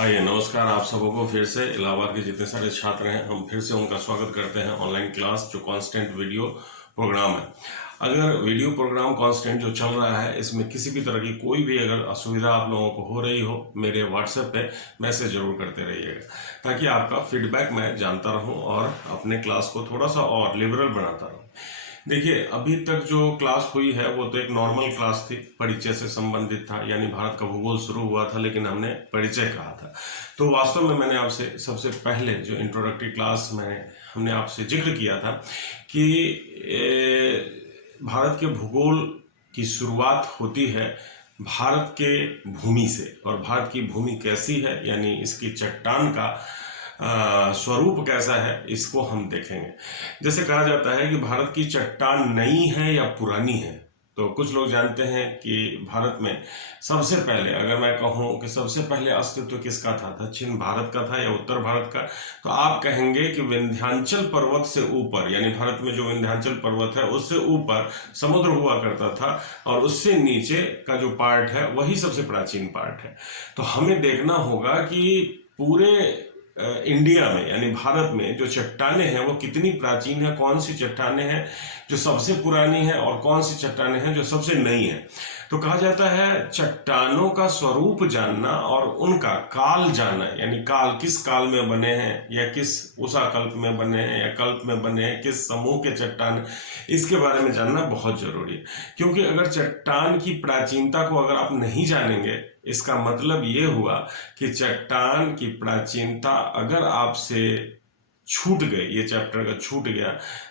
हाय नमस्कार। आप सबों को फिर से इलाहाबाद के जितने सारे छात्र हैं हम फिर से उनका स्वागत करते हैं ऑनलाइन क्लास जो कांस्टेंट वीडियो प्रोग्राम है। अगर वीडियो प्रोग्राम कांस्टेंट जो चल रहा है इसमें किसी भी तरह की कोई भी अगर असुविधा आप लोगों को हो रही हो मेरे व्हाट्सएप पे मैसेज जरूर करते रहिएगा ताकि आपका फीडबैक मैं जानता रहूं और अपने क्लास को थोड़ा सा और लिबरल बनाता रहूं। देखिए, अभी तक जो क्लास हुई है वो तो एक नॉर्मल क्लास थी, परिचय से संबंधित था, यानी भारत का भूगोल शुरू हुआ था लेकिन हमने परिचय कहा था। तो वास्तव में मैंने आपसे सबसे पहले जो इंट्रोडक्टरी क्लास में हमने आपसे जिक्र किया था कि भारत के भूगोल की शुरुआत होती है भारत के भूमि से, और भारत की भूमि कैसी है यानी इसकी चट्टान का स्वरूप कैसा है इसको हम देखेंगे। जैसे कहा जाता है कि भारत की चट्टान नई है या पुरानी है, तो कुछ लोग जानते हैं कि भारत में सबसे पहले, अगर मैं कहूँ कि सबसे पहले अस्तित्व किसका था, दक्षिण भारत का था या उत्तर भारत का, तो आप कहेंगे कि विंध्याचल पर्वत से ऊपर, यानी भारत में जो विंध्याचल पर्वत है उससे ऊपर समुद्र हुआ करता था और उससे नीचे का जो पार्ट है वही सबसे प्राचीन पार्ट है। तो हमें देखना होगा कि पूरे इंडिया में यानी भारत में जो चट्टानें हैं वो कितनी प्राचीन है, कौन सी चट्टानें हैं जो सबसे पुरानी है और कौन सी चट्टानें हैं जो सबसे नई है। तो कहा जाता है चट्टानों का स्वरूप जानना और उनका काल जानना, यानी काल किस काल में बने हैं या किस उषा कल्प में बने हैं या कल्प में बने हैं, किस समूह के चट्टान, इसके बारे में जानना बहुत जरूरी है। क्योंकि अगर चट्टान की प्राचीनता को अगर आप नहीं जानेंगे, इसका मतलब ये हुआ कि चट्टान की प्राचीनता अगर आपसे छूट गई, ये चैप्टर अगर छूट गया,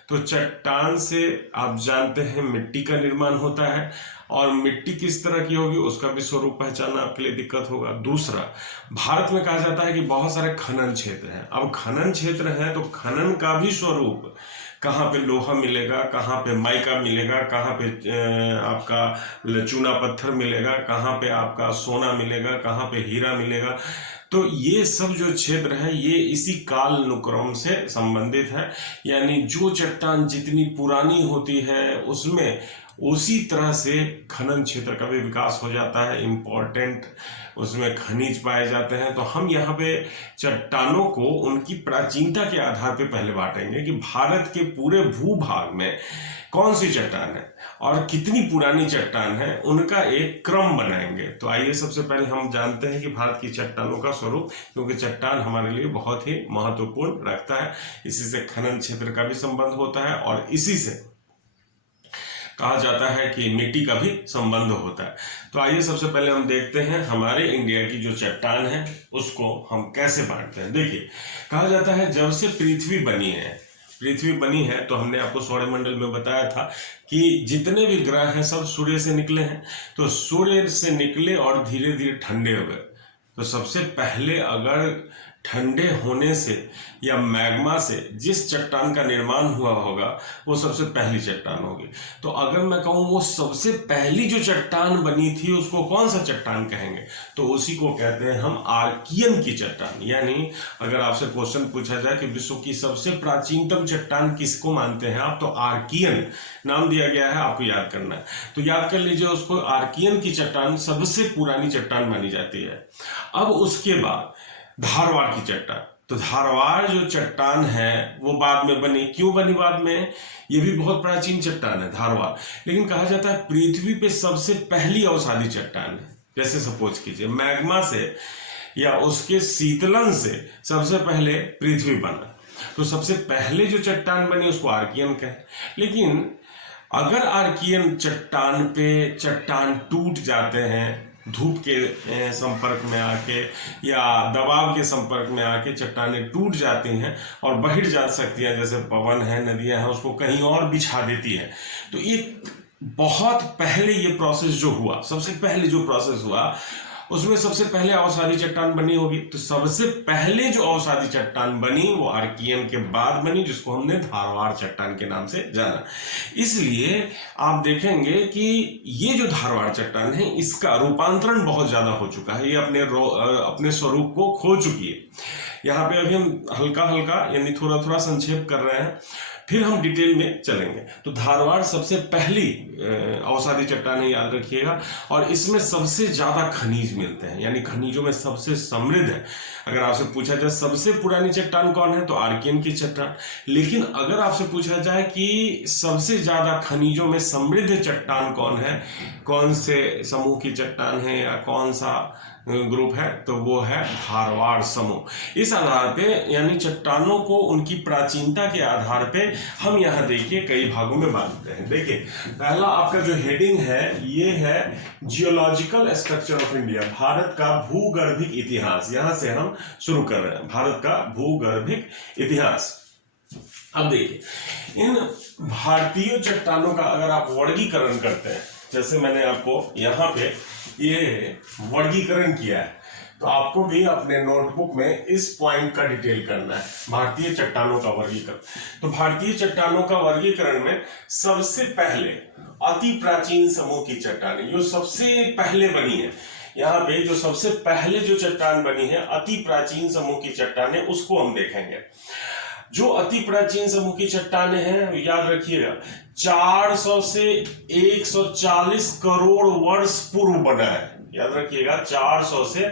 तो चट्टान से आप जानते हैं मिट्टी का निर्माण होता है और मिट्टी किस तरह की होगी उसका भी स्वरूप पहचानना आपके लिए दिक्कत होगा। दूसरा, भारत में कहा जाता है कि बहुत सारे खनन क्षेत्र हैं। अब खनन क्षेत्र हैं तो खनन का भी स्वरूप, कहाँ पे लोहा मिलेगा, कहाँ पे माइका मिलेगा, कहाँ पे आपका चूना पत्थर मिलेगा, कहाँ पे आपका सोना मिलेगा, कहाँ पे हीरा मिलेगा, तो ये सब जो क्षेत्र है ये इसी काल अनुक्रम से संबंधित है। यानी जो चट्टान जितनी पुरानी होती है उसमें उसी तरह से खनन क्षेत्र का भी विकास हो जाता है, इम्पोर्टेंट उसमें खनिज पाए जाते हैं। तो हम यहाँ पे चट्टानों को उनकी प्राचीनता के आधार पे पहले बांटेंगे कि भारत के पूरे भूभाग में कौन सी चट्टान है और कितनी पुरानी चट्टान है, उनका एक क्रम बनाएंगे। तो आइए सबसे पहले हम जानते हैं कि भारत की चट्टानों का स्वरूप, क्योंकि चट्टान हमारे लिए बहुत ही महत्वपूर्ण रखता है। इसी से खनन क्षेत्र का भी संबंध होता है और इसी से कहा जाता है कि मिट्टी का भी संबंध होता है। तो आइए सबसे पहले हम देखते हैं हमारे इंडिया की जो चट्टान है उसको हम कैसे बांटते हैं। देखिए, कहा जाता है जब से पृथ्वी बनी है तो हमने आपको सौरमंडल में बताया था कि जितने भी ग्रह हैं सब सूर्य से निकले हैं। तो सूर्य से निकले और धीरे धीरे ठंडे हो गए। तो सबसे पहले अगर ठंडे होने से या मैग्मा से जिस चट्टान का निर्माण हुआ होगा वो सबसे पहली चट्टान होगी। तो अगर मैं कहूँ वो सबसे पहली जो चट्टान बनी थी उसको कौन सा चट्टान कहेंगे, तो उसी को कहते हैं हम आर्कियन की चट्टान। यानी अगर आपसे क्वेश्चन पूछा जाए कि विश्व की सबसे प्राचीनतम चट्टान किसको मानते हैं आप, तो आर्कियन नाम दिया गया है, आपको याद करना है। तो याद कर लीजिए उसको, आर्कियन की चट्टान सबसे पुरानी चट्टान मानी जाती है। अब उसके बाद धारवाड़ की चट्टान, तो धारवाड़ जो चट्टान है वो बाद में बनी। क्यों बनी बाद में, ये भी बहुत प्राचीन चट्टान है धारवाड़, लेकिन कहा जाता है पृथ्वी पे सबसे पहली अवसादी चट्टान है। जैसे सपोज कीजिए मैग्मा से या उसके शीतलन से सबसे पहले पृथ्वी बना, तो सबसे पहले जो चट्टान बनी उसको आर्कियन कहे। लेकिन अगर आर्कियन चट्टान पे चट्टान टूट जाते हैं धूप के संपर्क में आके या दबाव के संपर्क में आके चट्टानें टूट जाती हैं और बहिर जा सकती हैं, जैसे पवन है, नदियां हैं, उसको कहीं और बिछा देती है। तो एक बहुत पहले ये प्रोसेस जो हुआ, सबसे पहले जो प्रोसेस हुआ उसमें सबसे पहले अवसादी चट्टान बनी होगी। तो सबसे पहले जो अवसादी चट्टान बनी वो आर्कियन के बाद बनी, जिसको हमने धारवाड़ चट्टान के नाम से जाना। इसलिए आप देखेंगे कि ये जो धारवाड़ चट्टान है इसका रूपांतरण बहुत ज्यादा हो चुका है, ये अपने स्वरूप को खो चुकी है। यहाँ पे अभी हम हल्का हल्का यानी थोड़ा थोड़ा संक्षेप कर रहे हैं, फिर हम डिटेल में चलेंगे। तो धारवाड़ सबसे पहली अवसादी चट्टानें, याद रखिएगा। और इसमें सबसे ज्यादा खनिज मिलते हैं, यानी खनिजों में सबसे समृद्ध है। अगर आपसे पूछा जाए सबसे पुरानी चट्टान कौन है, तो आर्कियन की चट्टान। लेकिन अगर आपसे पूछा जाए कि सबसे ज्यादा खनिजों में समृद्ध चट्टान कौन है, कौन से समूह की चट्टान है या कौन सा ग्रुप है, तो वो है धारवाड़ समूह। इस आधार पे, यानी चट्टानों को उनकी प्राचीनता के आधार पे हम यहाँ देखिए कई भागों में बांटते हैं। देखिए, पहला आपका जो हेडिंग है ये है geological structure of India, Bharat का भूगर्भिक इतिहास। यहां से हम शुरू कर रहे हैं, भारत का भूगर्भिक इतिहास। अब देखिए, इन भारतीय चट्टानों का अगर आप वर्गीकरण करते हैं, जैसे मैंने आपको यहाँ पे ये वर्गीकरण किया है, तो आपको भी अपने नोटबुक में इस पॉइंट का डिटेल करना है, भारतीय चट्टानों का वर्गीकरण। तो भारतीय चट्टानों का वर्गीकरण में सबसे पहले अति प्राचीन समूह की चट्टानें जो सबसे पहले बनी है, यहाँ पे जो सबसे पहले जो चट्टान बनी है अति प्राचीन समूह की चट्टानें, उसको हम देखेंगे। जो अति प्राचीन समूह की चट्टानें हैं, याद रखिएगा 400 से 140 करोड़ वर्ष पूर्व बना है। याद रखिएगा 400 से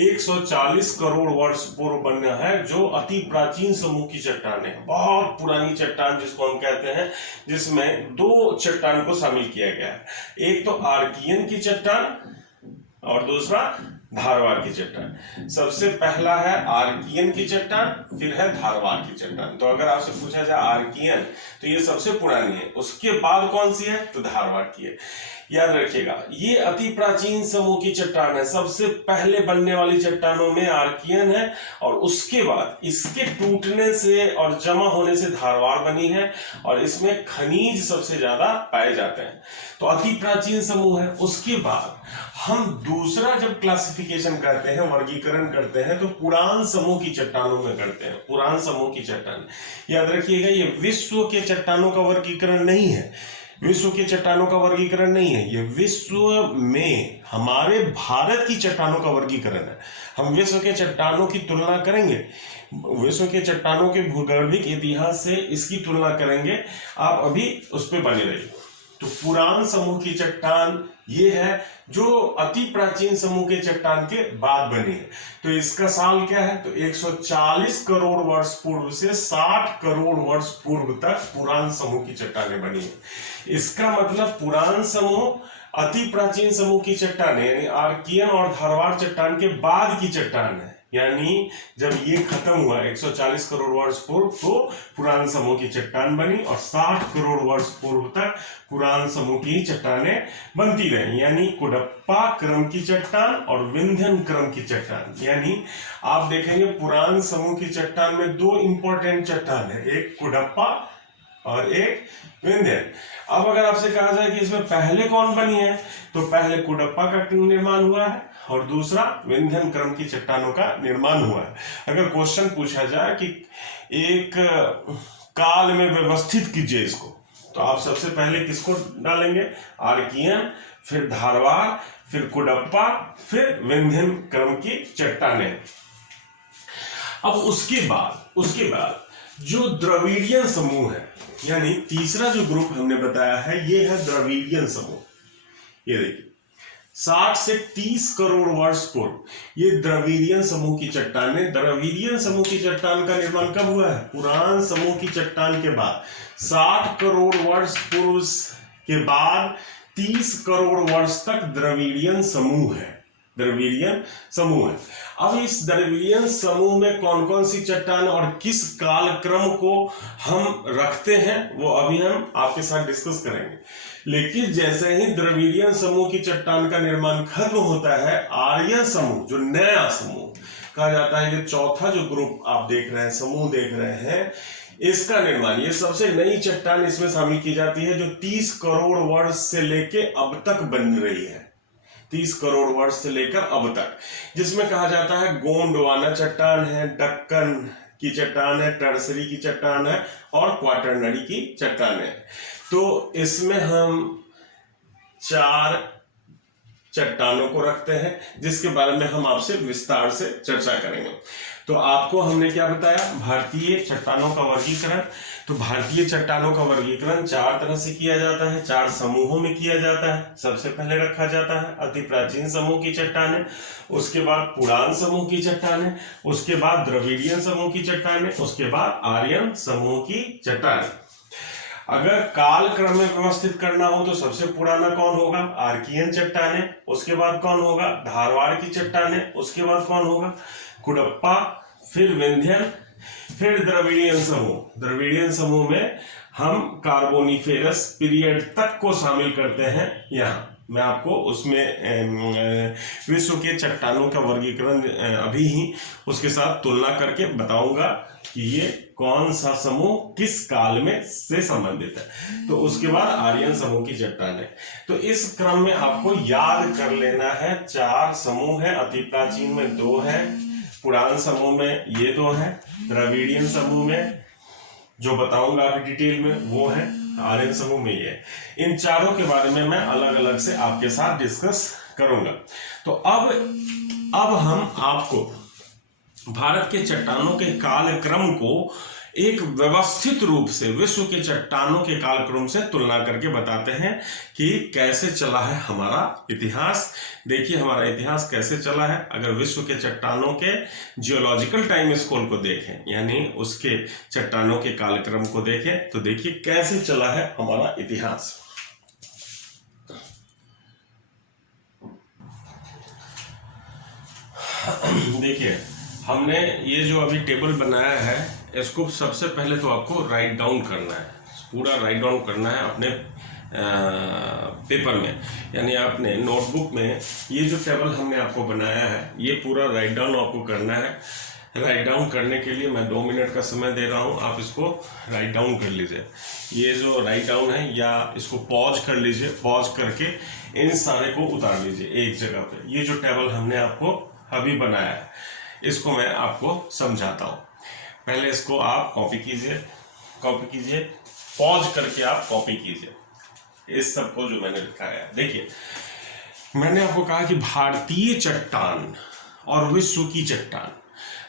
140 करोड़ वर्ष पूर्व बना है जो अति प्राचीन समूह की चट्टानें है। बहुत पुरानी चट्टान जिसको हम कहते हैं, जिसमें दो चट्टान को शामिल किया गया है, एक तो आर्कियन की चट्टान और दूसरा धारवाड़ की चट्टान। सबसे पहला है आर्कियन की चट्टान, फिर है धारवाड़ की चट्टान। तो अगर आपसे पूछा जाए आर्कियन, तो ये सबसे पुरानी है, उसके बाद कौन सी है, तो धारवाड़ की है। याद रखिएगा, ये अति प्राचीन समूह की चट्टान है। सबसे पहले बनने वाली चट्टानों में आर्कियन है, और उसके बाद इसके टूटने से और जमा होने से धारवाड़ बनी है, और इसमें खनिज सबसे ज्यादा पाए जाते हैं। तो अति प्राचीन समूह है। उसके बाद हम दूसरा जब क्लासिफिकेशन करते हैं, वर्गीकरण करते हैं, तो पुरान समूह की चट्टानों में करते हैं। पुरान समूह की चट्टान, याद रखिएगा, ये विश्व के चट्टानों का वर्गीकरण नहीं है, विश्व के चट्टानों का वर्गीकरण नहीं है, ये विश्व में हमारे भारत की चट्टानों का वर्गीकरण है। हम विश्व के चट्टानों की तुलना करेंगे, विश्व के चट्टानों के भूगर्भिक इतिहास से इसकी तुलना करेंगे। आप अभी उस पर बने रहिए। तो पुरान समूह की चट्टान ये है जो अति प्राचीन समूह के चट्टान के बाद बनी है। तो इसका साल क्या है, तो 140 करोड़ वर्ष पूर्व से 60 करोड़ वर्ष पूर्व तक पुरान समूह की चट्टानें बनी है। इसका मतलब पुरान समूह अति प्राचीन समूह की चट्टानें, यानी आर्कियन और धारवाड़ चट्टान के बाद की चट्टान है। यानी जब ये खत्म हुआ 140 करोड़ वर्ष पूर्व, तो पुरान समूह की चट्टान बनी, और 60 करोड़ वर्ष पूर्व तक पुरान समूह की चट्टानें बनती रही। यानी कुडप्पा क्रम की चट्टान और विंध्यन क्रम की चट्टान। यानी आप देखेंगे पुरान समूह की चट्टान में दो इंपॉर्टेंट चट्टान है, एक कुडप्पा और एक विंध्यन। अब अगर आपसे कहा जाए कि इसमें पहले कौन बनी है, तो पहले कुडप्पा का निर्माण हुआ है और दूसरा विंध्यन क्रम की चट्टानों का निर्माण हुआ है। अगर क्वेश्चन पूछा जाए कि एक काल में व्यवस्थित कीजिए इसको, तो आप सबसे पहले किसको डालेंगे, आर्कियन, फिर धारवाड़, फिर कुडप्पा, फिर विंध्यन क्रम की चट्टानें। अब उसके बाद जो द्रविड़ियन समूह है, यानी तीसरा जो ग्रुप हमने बताया है, ये है द्रविड़ियन समूह। ये देखिए 60 से 30 करोड़ वर्ष पूर्व ये द्रविड़ियन समूह की चट्टानें। द्रविड़ियन समूह की चट्टान का निर्माण कब हुआ है, पुरान समूह की चट्टान के बाद 60 करोड़ वर्ष पूर्व के बाद 30 करोड़ वर्ष तक द्रविड़ियन समूह है, द्रविड़ियन समूह है। अब इस द्रविड़ियन समूह में कौन कौन सी चट्टान और किस कालक्रम को हम रखते हैं, वो अभी हम आपके साथ डिस्कस करेंगे। लेकिन जैसे ही द्रविड़ियन समूह की चट्टान का निर्माण खत्म होता है, आर्यन समूह, जो नया समूह कहा जाता है, ये चौथा जो ग्रुप आप देख रहे हैं, समूह देख रहे हैं, इसका निर्माण, ये सबसे नई चट्टान इसमें शामिल की जाती है, जो 30 करोड़ वर्ष से लेके अब तक बन रही है, 30 करोड़ वर्ष से लेकर अब तक, जिसमें कहा जाता है गोंडवाना चट्टान है, दक्कन की चट्टान है, टर्सरी की चट्टान है और क्वाटरनरी की चट्टान है। तो इसमें हम 4 चट्टानों को रखते हैं, जिसके बारे में हम आपसे विस्तार से चर्चा करेंगे। तो आपको हमने क्या बताया, भारतीय चट्टानों का वर्गीकरण। तो भारतीय चट्टानों का वर्गीकरण 4 तरह से किया जाता है, 4 समूहों में किया जाता है। सबसे पहले रखा जाता है अति प्राचीन समूह की चट्टानें, उसके बाद पुरान समूह की चट्टानें, उसके बाद द्रविड़ियन समूह की चट्टानें, उसके बाद आर्यन समूह की चट्टानें। अगर काल क्रम में व्यवस्थित करना हो तो सबसे पुराना कौन होगा, आर्कियन चट्टानें, उसके बाद कौन होगा, धारवाड़ की चट्टानें, उसके बाद कौन होगा, कुडप्पा, फिर विंध्यन, फिर द्रविड़ियन समूह। द्रविड़ियन समूह में हम कार्बोनिफेरस पीरियड तक को शामिल करते हैं। यहाँ मैं आपको उसमें विश्व के चट्टानों का वर्गीकरण अभी ही उसके साथ तुलना करके बताऊंगा कि ये कौन सा समूह किस काल में से संबंधित है। तो उसके बाद आर्यन समूह की चट्टानें। तो इस क्रम में आपको याद कर लेना है, 4 समूह है, अति प्राचीन में 2 है, पुरान समूह में ये 2 है, द्रविड़ियन समूह में जो बताऊंगा अभी डिटेल में वो है, आर्यन समूह में ये है। इन चारों के बारे में मैं अलग अलग से आपके साथ डिस्कस करूंगा। तो अब हम आपको भारत के चट्टानों के कालक्रम को एक व्यवस्थित रूप से विश्व के चट्टानों के कालक्रम से तुलना करके बताते हैं कि कैसे चला है हमारा इतिहास। देखिए हमारा इतिहास कैसे चला है। अगर विश्व के चट्टानों के जियोलॉजिकल टाइम स्केल को देखें, यानी उसके चट्टानों के कालक्रम को देखें, तो देखिए कैसे चला है हमारा इतिहास। देखिए हमने ये जो अभी टेबल बनाया है, इसको सबसे पहले तो आपको राइट डाउन करना है, पूरा राइट डाउन करना है अपने पेपर में, यानी आपने नोटबुक में ये जो टेबल हमने आपको बनाया है ये पूरा राइट डाउन आपको करना है। राइट डाउन करने के लिए मैं 2 मिनट का समय दे रहा हूँ, आप इसको राइट डाउन कर लीजिए। ये जो राइट डाउन है, या इसको पॉज कर लीजिए, पॉज करके इन सारे को उतार लीजिए एक जगह पे। ये जो टेबल हमने आपको अभी बनाया है इसको मैं आपको समझाता हूँ। पहले इसको आप कॉपी कीजिए, पॉज करके आप कॉपी कीजिए इस सबको जो मैंने लिखाया है। देखिए मैंने आपको कहा कि भारतीय चट्टान और विश्व की चट्टान।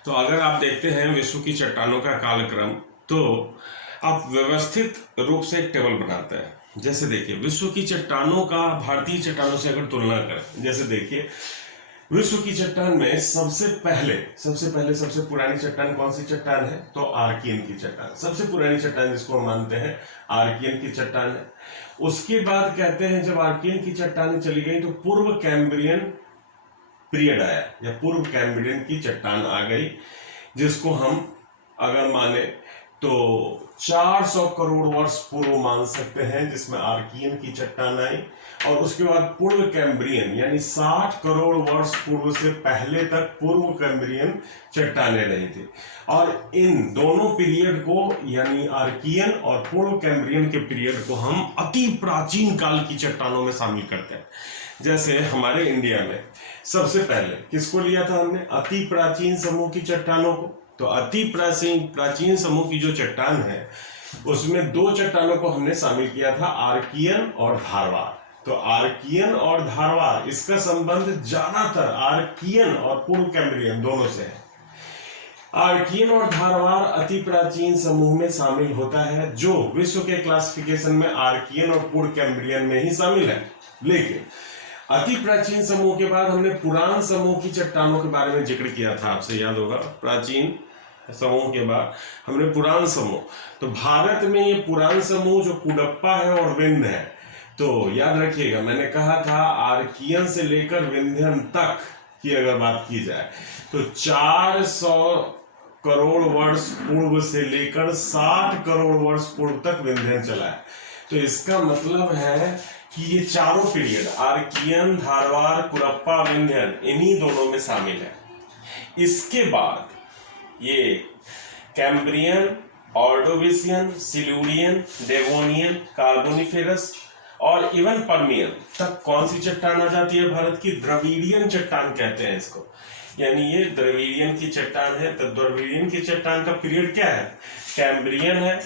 तो अगर आप देखते हैं विश्व की चट्टानों का कालक्रम, तो आप व्यवस्थित रूप से एक टेबल बनाते हैं। जैसे देखिए विश्व की चट्टानों का भारतीय चट्टानों से अगर तुलना करें, जैसे देखिए विश्व की चट्टान में सबसे पुरानी चट्टान कौन सी चट्टान है, तो आर्कियन की चट्टान। सबसे पुरानी चट्टान जिसको हम मानते हैं आर्कियन की चट्टान है। उसके बाद कहते हैं जब आर्कियन की चट्टानें चली गई तो पूर्व कैम्ब्रियन पीरियड आया, या पूर्व कैम्ब्रियन की चट्टान आ गई, जिसको हम अगर माने तो 400 करोड़ वर्ष पूर्व मान सकते हैं, जिसमें आर्कियन की चट्टान आई। और उसके बाद पूर्व कैम्ब्रियन यानी 60 करोड़ वर्ष पूर्व से पहले तक पूर्व कैम्ब्रियन चट्टानें रही थी। और इन दोनों पीरियड को, यानी आर्कियन और पूर्व कैम्ब्रियन के पीरियड को हम अति प्राचीन काल की चट्टानों में शामिल करते हैं। जैसे हमारे इंडिया में सबसे पहले किसको लिया था हमने, अति प्राचीन समूह की चट्टानों को। तो अति प्राचीन समूह की जो चट्टान है उसमें 2 चट्टानों को हमने शामिल किया था, आर्कियन और धारवाड़। तो आर्कियन और धारवाड़, इसका संबंध ज्यादातर आर्कियन और पूर्व कैम्ब्रियन दोनों से है। आर्कियन और धारवाड़ अति प्राचीन समूह में शामिल होता है, जो विश्व के क्लासिफिकेशन में आर्कियन और पूर्व कैम्ब्रियन में ही शामिल है। लेकिन अति प्राचीन समूह के बाद हमने पुरान समूह की चट्टानों के बारे में जिक्र किया था, आपसे याद होगा। प्राचीन समूह के बाद हमने पुरान समूह, तो भारत में ये पुरान समूह जो कुडप्पा है और विंध्य है। तो याद रखिएगा मैंने कहा था आर्कियन से लेकर विंध्यन तक की अगर बात की जाए तो 400 करोड़ वर्ष पूर्व से लेकर 60 करोड़ वर्ष पूर्व तक विंध्यन चला है। तो इसका मतलब है कि ये चारों पीरियड आर्कियन, धारवाड़, कुडप्पा, विंध्यन इन्हीं दोनों में शामिल है। इसके बाद ये Cambrian, Ordovician, Silurian, Devonian, Carboniferous और इवन पर्मियन तक कौन सी चट्टान आ जाती है भारत की, द्रविड़ियन चट्टान कहते हैं इसको। यानी ये द्रविड़ियन की चट्टान है। तो द्रविड़ियन की चट्टान का पीरियड क्या है, कैम्ब्रियन है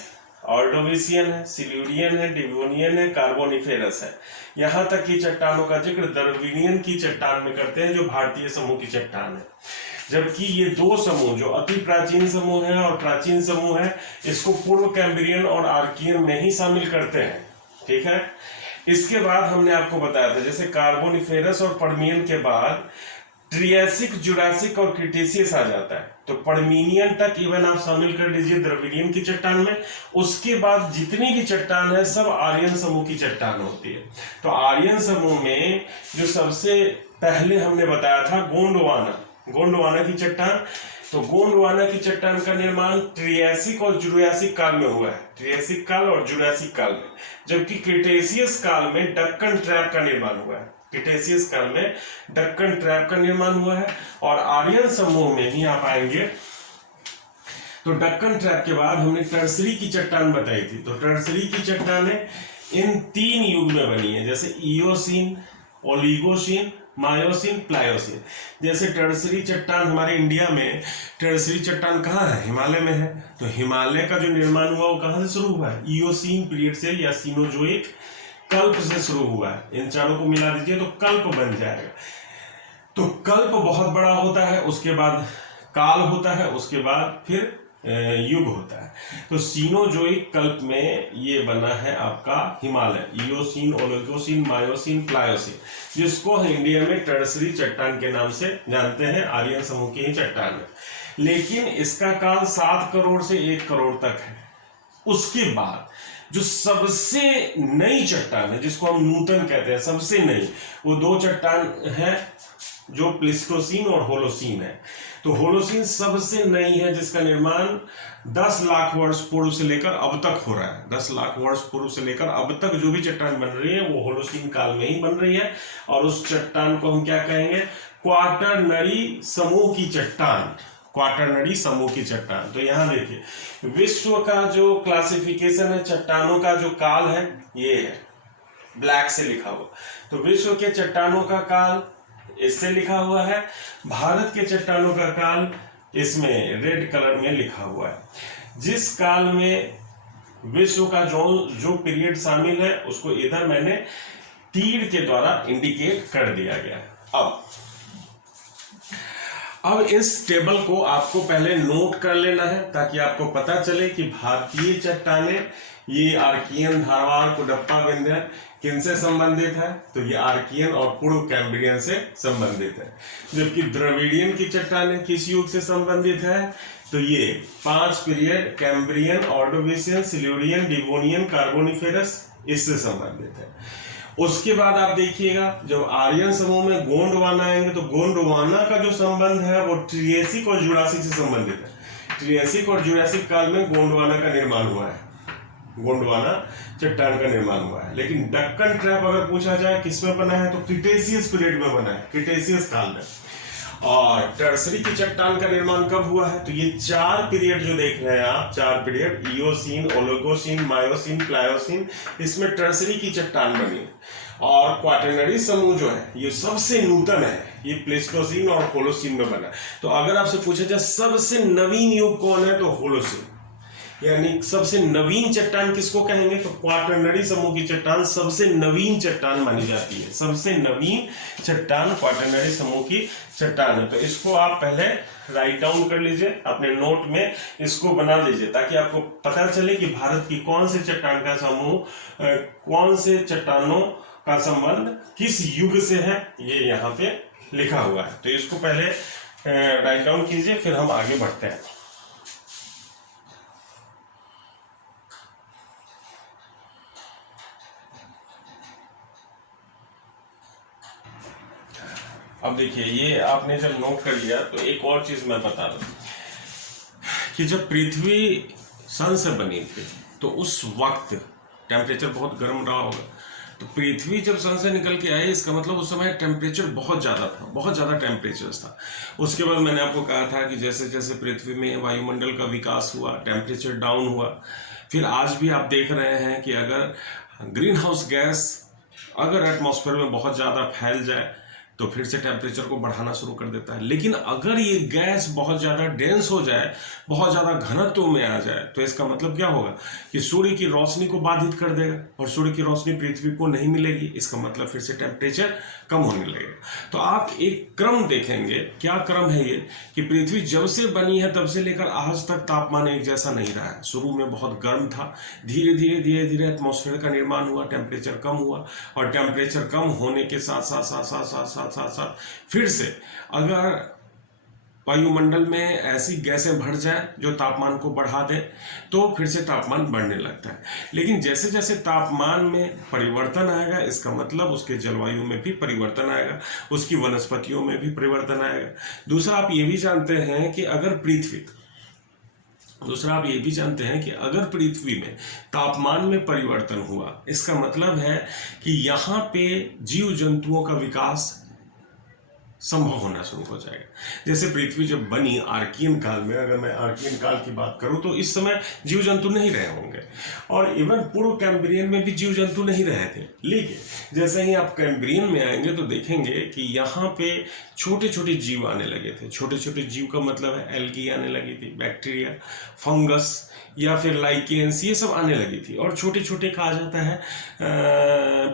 ऑर्डोविशियन है, सिल्यूरियन है, डिवोनियन है, कार्बोनिफेरस है। यहाँ तक की चट्टानों का जिक्र द्रविडियन की चट्टान में करते हैं, जो भारतीय समूह की चट्टान है। जबकि ये दो समूह जो अति प्राचीन समूह है और प्राचीन समूह है, इसको पूर्व कैम्ब्रियन और आर्कियन में ही शामिल करते हैं। ठीक है, इसके बाद हमने आपको बताया था जैसे कार्बोनिफेरस और पर्मियन के बाद ट्रियासिक, जुरासिक और क्रिटेशियस आ जाता है, तो पर्मिनियन तक इवन आप शामिल कर लीजिए द्रविडियन की चट्टान में। उसके बाद जितनी भी चट्टान है सब आर्यन समूह की चट्टान होती है। तो आर्यन समूह में जो सबसे पहले हमने बताया था गोंडवाना की चट्टान। तो गोंडवाना की चट्टान का निर्माण ट्रियासिक और जुरासिक काल में हुआ है, ट्रियासिक काल और जुरासिक काल में। जबकि क्रिटेशियस काल में डक्कन ट्रैप का निर्माण हुआ है, क्रिटेशियस काल में डक्कन ट्रैप का निर्माण हुआ है। और आर्यन समूह में ही आप आएंगे तो डक्कन ट्रैप के बाद हमने टर्सरी की चट्टान बताई थी। तो टर्सरी की चट्टानें इन 3 युग में बनी है, जैसे इयोसीन, ओलिगोसीन, मायोसीन, प्लायोसीन। जैसे टर्सरी चट्टान हमारे इंडिया में टर्सरी चट्टान कहाँ है? हिमालय में है। तो हिमालय का जो निर्माण हुआ वो कहाँ से शुरू हुआ है? इयोसीन पीरियड से या सीनोजोइक कल्प से शुरू हुआ है। इन चारों को मिला दीजिए तो कल्प बन जाएगा। तो कल्प बहुत बड़ा होता है, उसके बाद काल होता है, उसके बाद फिर युग होता है। तो सीनोजोइक कल्प में ये बना है आपका Himalaya, Eocene, Oligocene, Miocene, Pliocene, जिसको इंडिया में टर्सरी चट्टान के नाम से जानते हैं, आर्यन समूह की ही चट्टान है। लेकिन इसका काल 7 करोड़ से 1 करोड़ तक है। उसके बाद जो सबसे नई चट्टान है, जिसको हम नूतन कहते हैं, सबसे नई, वो 2 चट्टान है जो प्लीस्टोसीन और होलोसीन है। तो होलोसीन सबसे नई है, जिसका निर्माण 10 लाख वर्ष पूर्व से लेकर अब तक हो रहा है। 10 लाख वर्ष पूर्व से लेकर अब तक जो भी चट्टान बन रही है वो होलोसीन काल में ही बन रही है। और उस चट्टान को हम क्या कहेंगे? क्वाटरनरी समूह की चट्टान, क्वाटरनरी समूह की चट्टान। तो यहां देखिए, विश्व का जो क्लासिफिकेशन है चट्टानों का, जो काल है ये है, ब्लैक से लिखा हुआ। तो विश्व के चट्टानों का काल इससे लिखा हुआ है, भारत के चट्टानों का काल इसमें रेड कलर में लिखा हुआ है। जिस काल में विश्व का जो पीरियड शामिल है उसको इधर मैंने तीर के द्वारा इंडिकेट कर दिया गया है। अब इस टेबल को आपको पहले नोट कर लेना है ताकि आपको पता चले कि भारतीय चट्टानें, ये आर्कियन, धारवाड़, कुडप्पा, विंध्य किनसे संबंधित है? तो ये आर्कियन और पूर्व कैम्ब्रियन से संबंधित है। जबकि द्रविडियन की चट्टानें किस युग से संबंधित है? तो ये 5 period Cambrian, Ordovician, Silurian, Devonian, Carboniferous, इससे संबंधित है। उसके बाद आप देखिएगा जब आर्यन समूह में गोंडवाना आएंगे तो गोंडवाना का जो संबंध है वो ट्रियासिक और जुरासिक से संबंधित है। ट्रियासिक और जुरासिक काल में गोंडवाना का निर्माण हुआ है, गोंडवाना चट्टान का निर्माण हुआ है। लेकिन डक्कन ट्रैप अगर पूछा जाए किसमें बना है तो क्रिटेशियस पीरियड में बना है, क्रिटेशियस काल में। और टर्सरी की चट्टान का निर्माण कब हुआ है? तो ये 4 पीरियड जो देख रहे हैं आप, 4 period, Eocene, Oligocene, Miocene, Pliocene, इसमें टर्सरी की चट्टान बनी। और क्वाटरनरी समूह जो है ये सबसे नूतन है, ये प्लेस्टोसीन और होलोसीन में बना। तो अगर आपसे पूछा जाए सबसे नवीन युग कौन है तो होलोसीन, यानी सबसे नवीन चट्टान किसको कहेंगे? तो क्वाटरनरी समूह की चट्टान सबसे नवीन चट्टान मानी जाती है। सबसे नवीन चट्टान क्वाटरनरी समूह की चट्टान है। तो इसको आप पहले राइट डाउन कर लीजिए अपने नोट में, इसको बना लीजिए ताकि आपको पता चले कि भारत की कौन से चट्टान का समूह, कौन से चट्टानों का संबंध किस युग से है, ये यहाँ पे लिखा हुआ है। तो इसको पहले राइट डाउन कीजिए, फिर हम आगे बढ़ते हैं। अब देखिए, ये आपने जब नोट कर लिया तो एक और चीज मैं बता दूं कि जब पृथ्वी सन से बनी थी तो उस वक्त टेम्परेचर बहुत गर्म रहा होगा। तो पृथ्वी जब सन से निकल के आई, इसका मतलब उस समय टेम्परेचर बहुत ज़्यादा था, बहुत ज़्यादा टेम्परेचर था। उसके बाद मैंने आपको कहा था कि जैसे जैसे पृथ्वी में वायुमंडल का विकास हुआ, टेम्परेचर डाउन हुआ। फिर आज भी आप देख रहे हैं कि अगर ग्रीन हाउस गैस अगर एटमॉस्फेयर में बहुत ज़्यादा फैल जाए तो फिर से टेम्परेचर को बढ़ाना शुरू कर देता है। लेकिन अगर ये गैस बहुत ज़्यादा डेंस हो जाए, बहुत ज़्यादा घनत्व में आ जाए, तो इसका मतलब क्या होगा कि सूर्य की रोशनी को बाधित कर देगा और सूर्य की रोशनी पृथ्वी को नहीं मिलेगी। इसका मतलब फिर से टेम्परेचर कम होने लगेगा। तो आप एक क्रम देखेंगे, क्या क्रम है ये, कि पृथ्वी जब से बनी है तब से लेकर आज तक तापमान एक जैसा नहीं रहा है। शुरू में बहुत गर्म था, धीरे धीरे एटमॉस्फेयर का निर्माण हुआ, टेम्परेचर कम हुआ, और टेम्परेचर कम होने के साथ साथ फिर से अगर वायुमंडल में ऐसी गैसें भर जाए जो तापमान को बढ़ा दे, तो फिर से तापमान बढ़ने लगता है। लेकिन जैसे जैसे तापमान में परिवर्तन आएगा, इसका मतलब उसके जलवायु में भी परिवर्तन आएगा, उसकी वनस्पतियों में भी परिवर्तन आएगा। दूसरा आप ये भी जानते हैं कि अगर पृथ्वी में तापमान में परिवर्तन हुआ, इसका मतलब है कि यहाँ पे जीव जंतुओं का विकास संभव होना शुरू हो जाएगा। जैसे पृथ्वी जब बनी आर्कियन काल में, अगर मैं आर्कियन काल की बात करूं तो इस समय जीव जंतु नहीं रहे होंगे, और इवन पूर्व कैम्ब्रियन में भी जीव जंतु नहीं रहे थे। लेकिन जैसे ही आप कैम्ब्रियन में आएंगे तो देखेंगे कि यहाँ पे छोटे छोटे जीव आने लगे थे। छोटे छोटे जीव का मतलब है एल्गी आने लगी थी, बैक्टीरिया, फंगस या फिर लाइकेंस, ये सब आने लगी थी। और छोटे छोटे कहा जाता है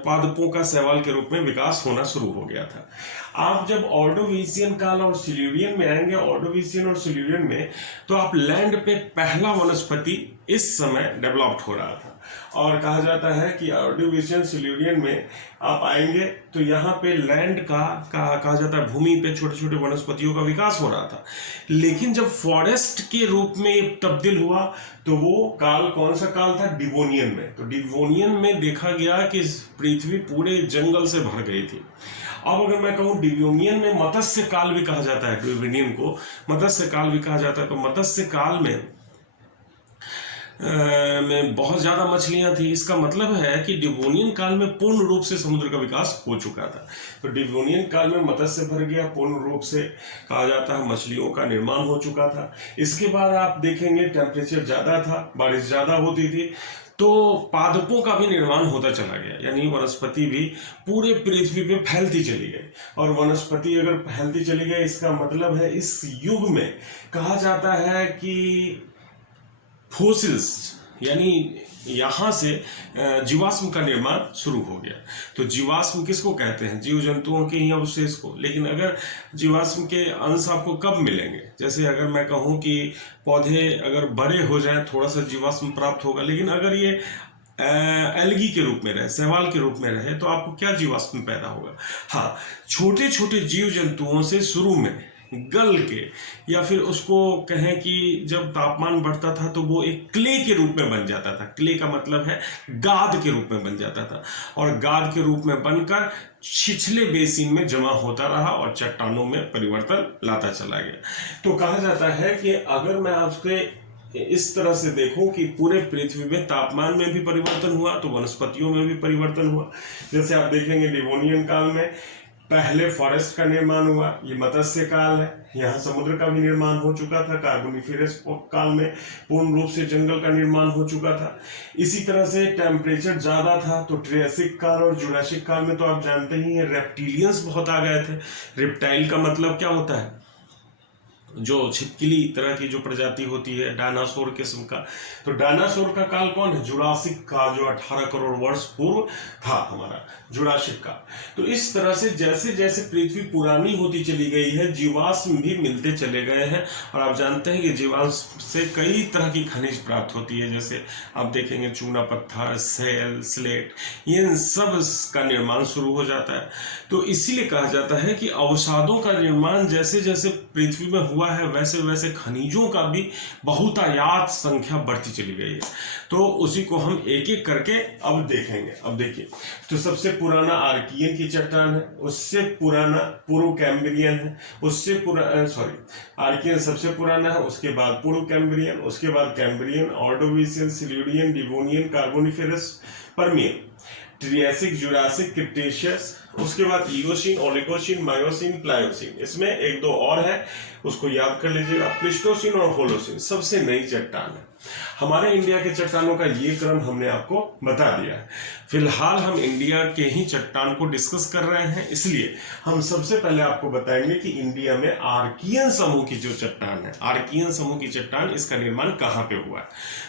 पादपों का शैवाल के रूप में विकास होना शुरू हो गया था। आप जब ऑर्डोविशियन काल और सिल्यूरियन में आएंगे, ऑर्डोविशियन और सिल्यूरियन में, तो आप लैंड पे पहला वनस्पति इस समय डेवलप्ड हो रहा था। और कहा जाता है कि ऑर्डोविशियन सिल्यूरियन में आप आएंगे तो यहाँ पे लैंड का कहा जाता है भूमि पे छोटे छोटे वनस्पतियों का विकास हो रहा था। लेकिन जब फॉरेस्ट के रूप में तब्दील हुआ तो वो काल कौन सा काल था? डिवोनियन में। तो डिवोनियन में देखा गया कि पृथ्वी पूरे जंगल से भर गई थी। अब अगर मैं कहूँ डिवोनियन में मत्स्य काल भी कहा जाता है, डिवोनियन को मत्स्य काल भी कहा जाता है। तो मत्स्य काल में बहुत ज़्यादा मछलियां थी। इसका मतलब है कि डिवोनियन काल में पूर्ण रूप से समुद्र का विकास हो चुका था। तो डिवोनियन काल में मत्स्य भर गया, पूर्ण रूप से कहा जाता है मछलियों का निर्माण हो चुका था। इसके बाद आप देखेंगे टेम्परेचर ज़्यादा था, बारिश ज़्यादा होती थी, तो पादपों का भी निर्माण होता चला गया, यानी वनस्पति भी पूरे पृथ्वी पे फैलती चली गई। और वनस्पति अगर फैलती चली गई, इसका मतलब है इस युग में कहा जाता है कि फोसिल्स, यानी यहाँ से जीवाश्म का निर्माण शुरू हो गया। तो जीवाश्म किसको कहते हैं? जीव जंतुओं के ही अवशेष को। लेकिन अगर जीवाश्म के अंश आपको कब मिलेंगे? जैसे अगर मैं कहूँ कि पौधे अगर बड़े हो जाएं, थोड़ा सा जीवाश्म प्राप्त होगा। लेकिन अगर ये एल्गी के रूप में रहे, शैवाल के रूप में रहे, तो आपको क्या जीवाश्म पैदा होगा? हाँ, छोटे छोटे जीव जंतुओं से शुरू में गल के, या फिर उसको कहें कि जब तापमान बढ़ता था तो वो एक क्ले के रूप में बन जाता था। क्ले का मतलब है गाद के रूप में बन जाता था, और गाद के रूप में बनकर छिछले बेसिन में जमा होता रहा और चट्टानों में परिवर्तन लाता चला गया। तो कहा जाता है कि अगर मैं आपसे इस तरह से देखूं कि पूरे पृथ्वी में तापमान में भी परिवर्तन हुआ, तो वनस्पतियों में भी परिवर्तन हुआ। जैसे आप देखेंगे डिवोनियन काल में पहले फॉरेस्ट का निर्माण हुआ, ये मत्स्य काल है, यहाँ समुद्र का भी निर्माण हो चुका था। कार्बोनिफेरस काल में पूर्ण रूप से जंगल का निर्माण हो चुका था। इसी तरह से टेम्परेचर ज़्यादा था, तो ट्रियासिक काल और जुरासिक काल में तो आप जानते ही हैं रेप्टिलियंस बहुत आ गए थे। रेप्टाइल का मतलब क्या होता है? जो छिपकली तरह की जो प्रजाति होती है, डायनासोर किस्म का। तो डायनासोर का काल कौन है? जुरासिक काल, जो 18 करोड़ वर्ष पूर्व था हमारा जुरासिक काल। तो इस तरह से जैसे जैसे पृथ्वी पुरानी होती चली गई है, जीवाश्म भी मिलते चले गए हैं। और आप जानते हैं कि जीवाश्म से कई तरह की खनिज प्राप्त होती है। जैसे आप देखेंगे चूना पत्थर, सेल, स्लेट, ये सब का निर्माण शुरू हो जाता है। तो इसीलिए कहा जाता है कि अवसादों का निर्माण जैसे जैसे पृथ्वी में हुआ है, वैसे वैसे खनिजों का भी बहुतायात संख्या बढ़ती चली गई है। तो उसी को हम एक एक करके अब देखेंगे। अब देखिए, तो सबसे पुराना आर्कियन की चट्टान है, उससे पुराना पूर्व कैम्ब्रियन है, उससे आर्कियन सबसे पुराना है, उसके बाद पूर्व कैम्ब्रियन, उसके बाद Cambrian, Ordovician, Silurian, Devonian, Carboniferous, Permian, Triassic, Jurassic, Cretaceous उसके बाद इओसिन, ओलिगोसिन, मायोसिन, प्लायोसिन, इसमें एक दो और है, उसको याद कर लीजिएगा। प्लीस्टोसिन और होलोसिन सबसे नई चट्टान है। हमारे इंडिया के चट्टानों का ये क्रम हमने आपको बता दिया है। फिलहाल हम इंडिया के ही चट्टान को डिस्कस कर रहे हैं, इसलिए हम सबसे पहले आपको बताएंगे कि इंडिया में आर्कियन समूह की जो चट्टान है, आर्कियन समूह की चट्टान, इसका निर्माण कहाँ पे हुआ है।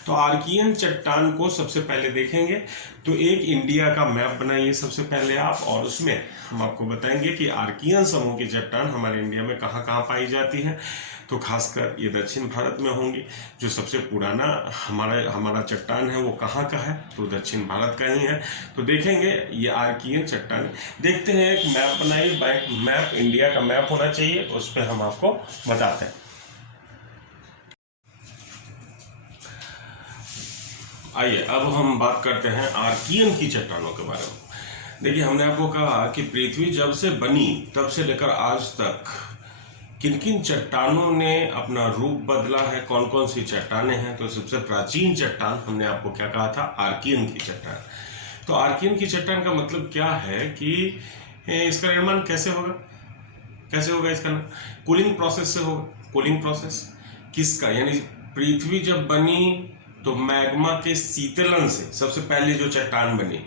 तो आर्कियन चट्टान को सबसे पहले देखेंगे तो एक इंडिया का मैप बनाइए सबसे पहले आप, और उसमें हम आपको बताएंगे कि आर्कियन समूह की चट्टान हमारे इंडिया में कहाँ कहाँ पाई जाती है। तो खासकर ये दक्षिण भारत में होंगी। जो सबसे पुराना हमारा चट्टान है वो कहाँ का है, तो दक्षिण भारत का ही है। तो देखेंगे ये आर्कियन चट्टान। देखते हैं, एक मैप बनाइए, मैप इंडिया का मैप होना चाहिए, उस पर हम आपको बताते हैं। आइए अब हम बात करते हैं आर्कियन की चट्टानों के बारे में। देखिए, हमने आपको कहा कि पृथ्वी जब से बनी तब से लेकर आज तक किन किन चट्टानों ने अपना रूप बदला है, कौन कौन सी चट्टानें हैं। तो सबसे प्राचीन चट्टान हमने आपको क्या कहा था, आर्कियन की चट्टान। तो आर्कियन की चट्टान का मतलब क्या है कि इसका निर्माण कैसे होगा इसका कूलिंग प्रोसेस से होगा। कूलिंग प्रोसेस किसका, यानी पृथ्वी जब बनी तो मैग्मा के शीतलन से सबसे पहले जो चट्टान बनी,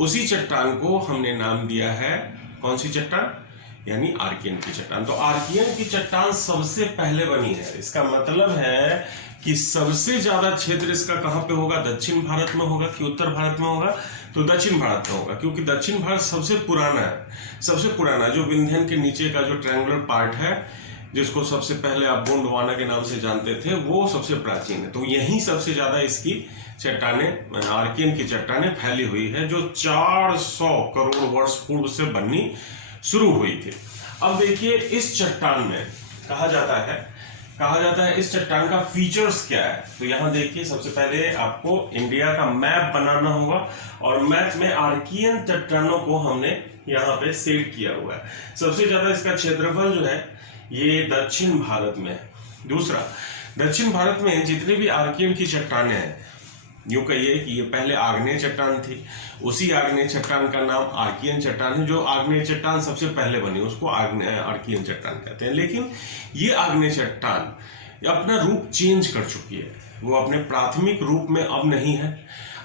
उसी चट्टान को हमने नाम दिया है, कौन सी चट्टान, यानी आर्कियन की चट्टान। तो आर्कियन की चट्टान सबसे पहले बनी है, इसका मतलब है कि सबसे ज्यादा क्षेत्र इसका कहां पे होगा, दक्षिण भारत में होगा कि उत्तर भारत में होगा, तो दक्षिण भारत में होगा, क्योंकि दक्षिण भारत सबसे पुराना है। सबसे पुराना जो विंध्यन के नीचे का जो ट्रायंगुलर पार्ट है, जिसको सबसे पहले आप गोंडवाना के नाम से जानते थे, वो सबसे प्राचीन है। तो यहीं सबसे ज्यादा इसकी चट्टानें, आर्कियन की चट्टानें फैली हुई है, जो 400 करोड़ वर्ष पूर्व से बननी शुरू हुई थी। अब देखिए, इस चट्टान में कहा जाता है इस चट्टान का फीचर्स क्या है। तो यहां देखिए, सबसे पहले आपको इंडिया का मैप बनाना होगा, और मैप में आर्कियन चट्टानों को हमने यहाँ पे सेट किया हुआ है। सबसे ज्यादा इसका क्षेत्रफल जो है ये दक्षिण भारत में है। दूसरा, दक्षिण भारत में जितनी भी आर्कियन की चट्टानें हैं, यूं कहिए कि ये पहले आग्नेय चट्टान थी, उसी आग्नेय चट्टान का नाम आर्कियन चट्टान है। जो आग्नेय चट्टान सबसे पहले बनी उसको आर्कियन चट्टान कहते हैं। लेकिन ये आग्नेय चट्टान अपना रूप चेंज कर चुकी है, वो अपने प्राथमिक रूप में अब नहीं है।